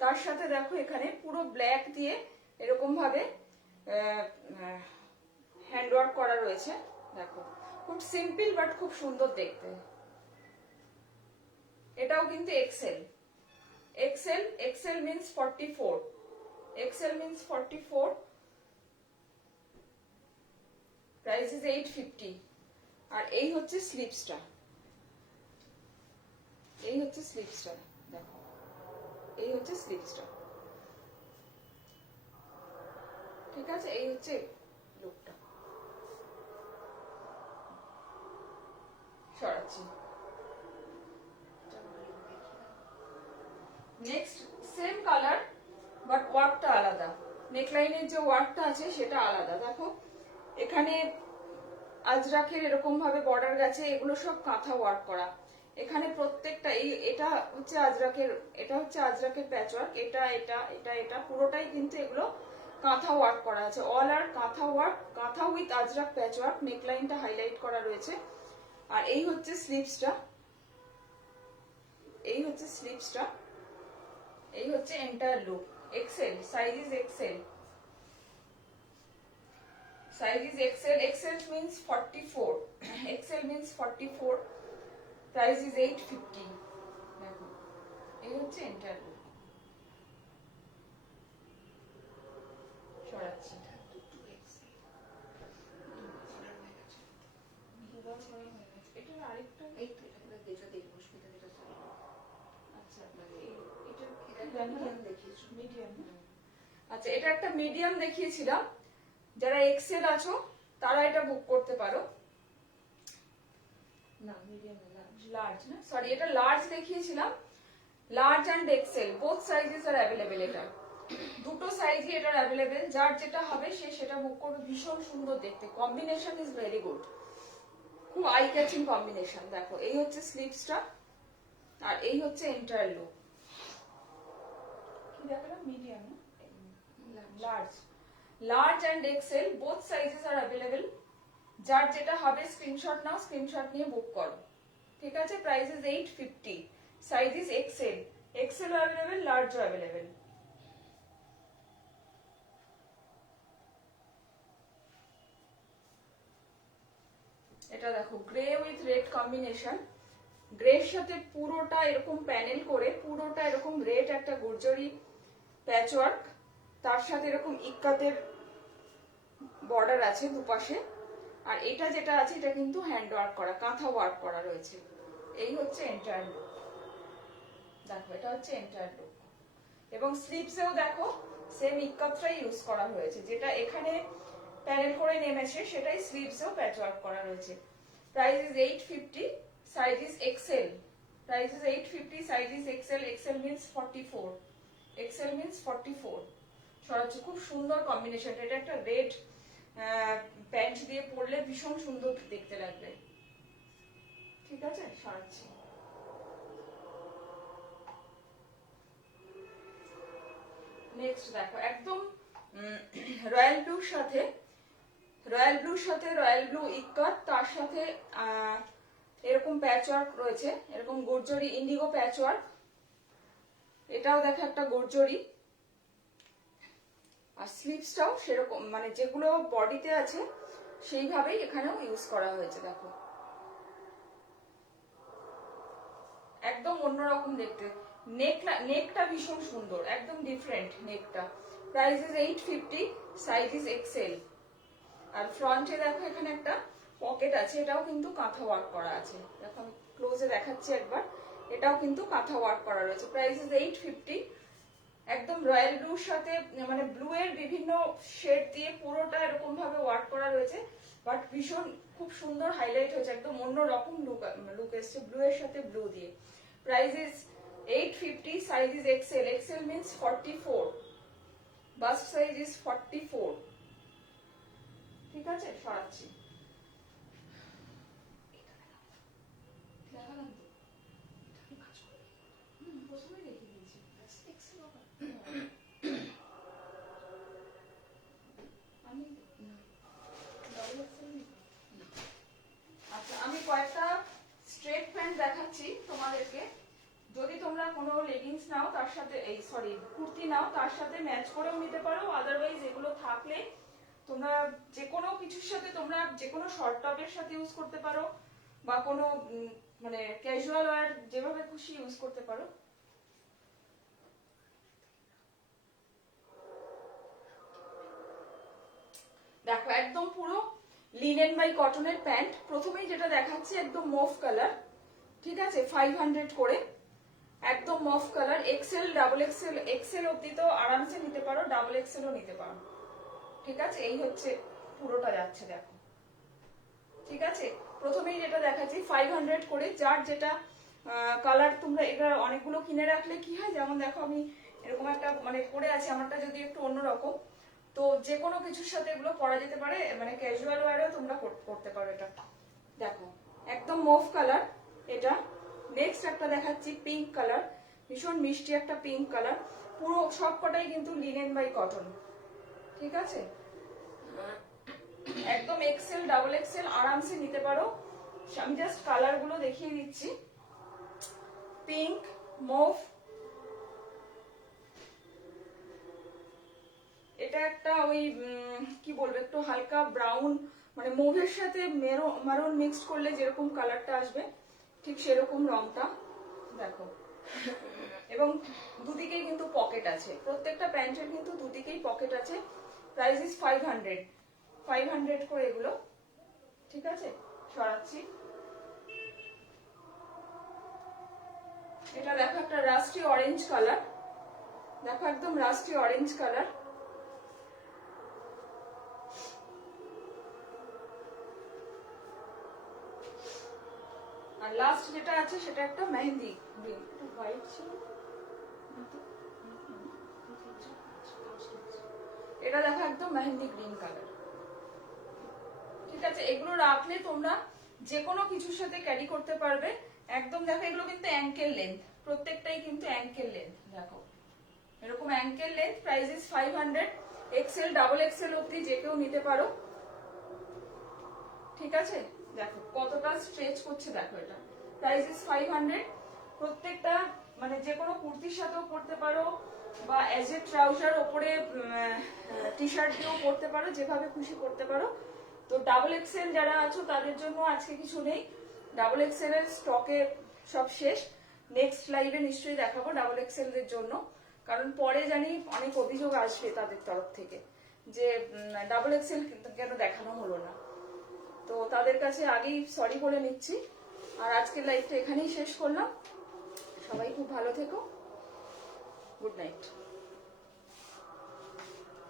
তার সাথে দেখো এখানে পুরো ব্ল্যাক দিয়ে এরকম ভাবে হ্যান্ড ওয়ার্ক করা রয়েছে। দেখো খুব সিম্পল বাট খুব সুন্দর দেখতে। এটাও কিন্তু XL, XL, XL means 44, XL means 44। Price is 850। আর এই হচ্ছে স্লিভসটা, এই হচ্ছে স্লিভসটা। দেখো এই হচ্ছে স্লিভসটা। ঠিক আছে, এই হচ্ছে লুকটা। সরাচ্ছি। নেক্সট সেম কালার বাট ওয়ার্কটা আলাদা, নেকলাইনের যে ওয়ার্কটা আছে সেটা আলাদা। দেখো এখানে আজরাকের এরকম ভাবে বর্ডার গেছে, এগুলো সব কাঁথা ওয়ার্ক করা। এখানে প্রত্যেকটা এটা হচ্ছে আজরাকের, এটা হচ্ছে আজরাকের প্যাচওয়ার্ক, এটা এটা এটা এটা পুরোটাই কিন্তু এগুলো কাঁথা ওয়ার্ক করা আছে, all R kantha work, kantha with ajrakh patch work, নেকলাইনটা হাইলাইট করা রয়েছে। আর এই হচ্ছে স্লিভসটা, এই হচ্ছে স্লিভসটা, এই হচ্ছে entire look. XL, size is XL, size is XL, XL means 44, XL means 44, price is 850। দেখো এই হচ্ছে এন্টায়ার লুক। সরাচ্ছি, এটার আরেকটা এই তো এটা যেটা দেখবো সেটা যেটা আচ্ছা এটা মিডিয়াম দেখিয়েছো। মিডিয়াম। আচ্ছা এটা একটা মিডিয়াম দেখিয়েছিলাম, যারা এক্সেল আছো তারা এটা বুক করতে পারো। না মিডিয়াম না, লার্জ না, সরি এটা লার্জ দেখিয়েছিলাম। Large and XL both sizes are available, এটা দুটো সাইজই এটার অ্যাভেলেবেল। যার যেটা হবে সে সেটা বুক করবে। ভীষণ সুন্দর দেখতে, কম্বিনেশন ইজ ভেরি গুড, খুব আই ক্যাচিং কম্বিনেশন। দেখো এই হচ্ছে স্লিভসটা আর এই হচ্ছে এন্টায়ার লুক। কি দেখালাম? মিডিয়াম না, large, large and XL both sizes are available. যার যেটা হবে স্ক্রিনশট নাও, স্ক্রিনশট নিয়ে বুক করো, ঠিক আছে? Price is 850, size is XL, XL available, large available. এটা দেখো গ্রে উইথ রেড কম্বিনেশন, গ্রের সাথে পুরোটা এরকম প্যানেল করে, পুরোটা এরকম রেড একটা গুর্জরি প্যাচওয়ার্ক, তার সাথে এরকম ইক্কাতের বর্ডার আছে দুপাশে। আর এটা যেটা আছে এটা কিন্তু হ্যান্ড ওয়ার্ক করা, কাঁথা ওয়ার্ক করা রয়েছে। এই হচ্ছে এন্টায়ার লুক। দেখো এটা হচ্ছে এন্টায়ার লুক। এবং স্লিভসেও দেখো সেম ইক্কাতটাই ইউজ করা হয়েছে, যেটা এখানে প্যানেল করে নেমেছে সেটাই স্লিভসেও প্যাচওয়ার্ক করা রয়েছে। Price is 850, size is XL, price is 850, size is XL, XL means 44, XL means 44। সরাচ্ছে, খুব সুন্দর কম্বিনেশন। এটা একটা রেড প্যান্ট দিয়ে পরলে ভীষণ সুন্দর দেখতে লাগবে, ঠিক আছে? সরাচ্ছি। নেক্সট দেখো একদম রয়্যাল ব্লুর সাথে, রয়্যাল ব্লুর সাথে রয়্যাল ব্লু ইক্কাত, তার সাথে এরকম প্যাচওয়ার্ক রয়েছে, এরকম গুর্জরি ইন্ডিগো প্যাচওয়ার্ক। এটাও দেখো একটা গুর্জরি। আর স্লিভসটাও সেরকম, মানে যেগুলো বডিতে আছে সেইভাবেই এখানেও ইউজ করা হয়েছে। দেখো একদম অন্যরকম দেখতে, নেকটা ভীষণ সুন্দর, একদম ডিফারেন্ট নেকটা। Price is 850, size is XL. আর ফ্রন্টে দেখো এখানে একটা পকেট আছে, এটাও কিন্তু কাঁথা ওয়ার্ক করা আছে। দেখো আমি ক্লোজে দেখাচ্ছি একবার, এটাও কিন্তু কাঁথা ওয়ার্ক করা রয়েছে। Price is 850। একদম রয়্যাল ব্লুর সাথে, মানে ব্লু এর বিভিন্ন শেড দিয়ে পুরোটা এরকম ভাবে ওয়ার্ক করা রয়েছে, বাট ভীষণ খুব সুন্দর হাইলাইট হয়েছে, একদম অন্যরকম লুক এসছে ব্লু এর সাথে ব্লু দিয়ে। Price is 850, size is XL, XL means 44, bust size is 44, ঠিক আছে? সরাচ্ছি। দেখালাম তো, প্রথমে রেখে দিয়েছি। এক্সেল হবে আমি আচ্ছা আমি কয়েকটা স্ট্রেট প্যান্ট দেখাচ্ছি তোমাদেরকে। যদি তোমরা কোনো লেগিংস নাও তার সাথে, এই সরি কুর্তি নাও তার সাথে ম্যাচ করেও নিতে পারো। আদারওয়াইজ এগুলো থাকলে তোমরা যে কোনো কিছুর সাথে, তোমরা যে কোনো শর্ট টপের সাথে ইউজ করতে পারো, বা কোনো মানে ক্যাজুয়াল ওয়্যার যেভাবে খুশি ইউজ করতে পারো। দেখো একদম পুরো লিনেন বাই কটনের প্যান্ট। প্রথমেই যেটা দেখাচ্ছি একদম মফ কালার, ঠিক আছে? 500 করে, একদম mauve colour. XL, double XL, XL অব্দি তো আরামসে নিতে পারো, ডাবল এক্সেলও নিতে পারো, ঠিক আছে? এই হচ্ছে পুরোটা যাচ্ছে, দেখো, ঠিক আছে? প্রথমেই যেটা দেখাচ্ছি 500 করে, যার যেটা কালার, তোমরা এটা অনেকগুলো কিনে রাখলে কি হয়, যেমন দেখো আমি এরকম একটা মানে পরে আছে, আমারটা যদি একটু অন্যরকম, তো যে কোনো কিছুর সাথে এগুলো পরা যেতে পারে, মানে ক্যাজুয়াল ওয়্যারও তোমরা করতে পারো এটা। দেখো একদম মফ কালার এটা। নেক্সট একটা দেখাচ্ছি পিঙ্ক কালার, ভীষণ মিষ্টি একটা পিঙ্ক কালার। পুরো সবকটাই কিন্তু লিনেন বাই কটন, ঠিক আছে, একদম এক্সেল ডাবল এক্সেল আরামসে নিতে পারো। আমি জাস্ট কালার গুলো দেখিয়ে দিচ্ছি, পিঙ্ক, মুভ, এটা একটা ওই কি বলবো একটু হালকা ব্রাউন, মানে মুভের সাথে মারুন মিক্সড করলে যেরকম কালারটা আসবে ঠিক সেরকম রংটা দেখো। এবং দুদিকেই কিন্তু পকেট আছে, প্রত্যেকটা প্যান্টের কিন্তু দুদিকেই পকেট আছে। প্রাইস ইজ 500 করে এগুলো। ঠিক আছে, সরাচ্ছি। এটা দেখো একটা রাস্টি অরেঞ্জ কালার, দেখো একদম রাস্টি অরেঞ্জ কালার। আর লাস্ট যেটা আছে সেটা একটা মেহেন্দি গ্রিন, হোয়াইট ছিল, এটা দেখো একদম মেহেন্দি গ্রিন কালার। ঠিক আছে, এগুলো রাখলে তোমরা যে কোনো কিছুর সাথে ক্যারি করতে পারবে। একদম দেখো এগুলো কিন্তু অ্যাঙ্কেল লেন্থ, প্রত্যেকটাই কিন্তু অ্যাঙ্কেল লেন্থ, দেখো এরকম ankle length. Price is 500, XL double XL অব্দি যে কেউ নিতে পারো। ঠিক আছে, দেখো কতটা স্ট্রেচ করছে, দেখো এটা প্রাইস ইজ 500। প্রত্যেকটা মানে যে কোনো কুর্তির সাথেও পরতে পারো বা অ্যাজ এ ট্রাউজার ওপরে টি শার্ট দিয়েও পরতে পারো, যেভাবে খুশি পরতে পারো। তো ডাবল এক্সেল যারা আছো তাদের জন্য আজকে কিছু নেই, ডাবল এক্সেল এর স্টকে সব শেষ। নেক্সট লাইভে নিশ্চয়ই দেখাবো ডাবল এক্সেল এর জন্য, কারণ পরে জানি অনেক অভিযোগ আসবে তাদের তরফ থেকে যে ডাবল এক্সেল কেন দেখানো হলো না। তো তাদের কাছে আগেই সরি বলে নিচ্ছি। আর আজকের লাইভটা এখানেই শেষ করলাম। সবাই খুব ভালো থেকো, গুড নাইট।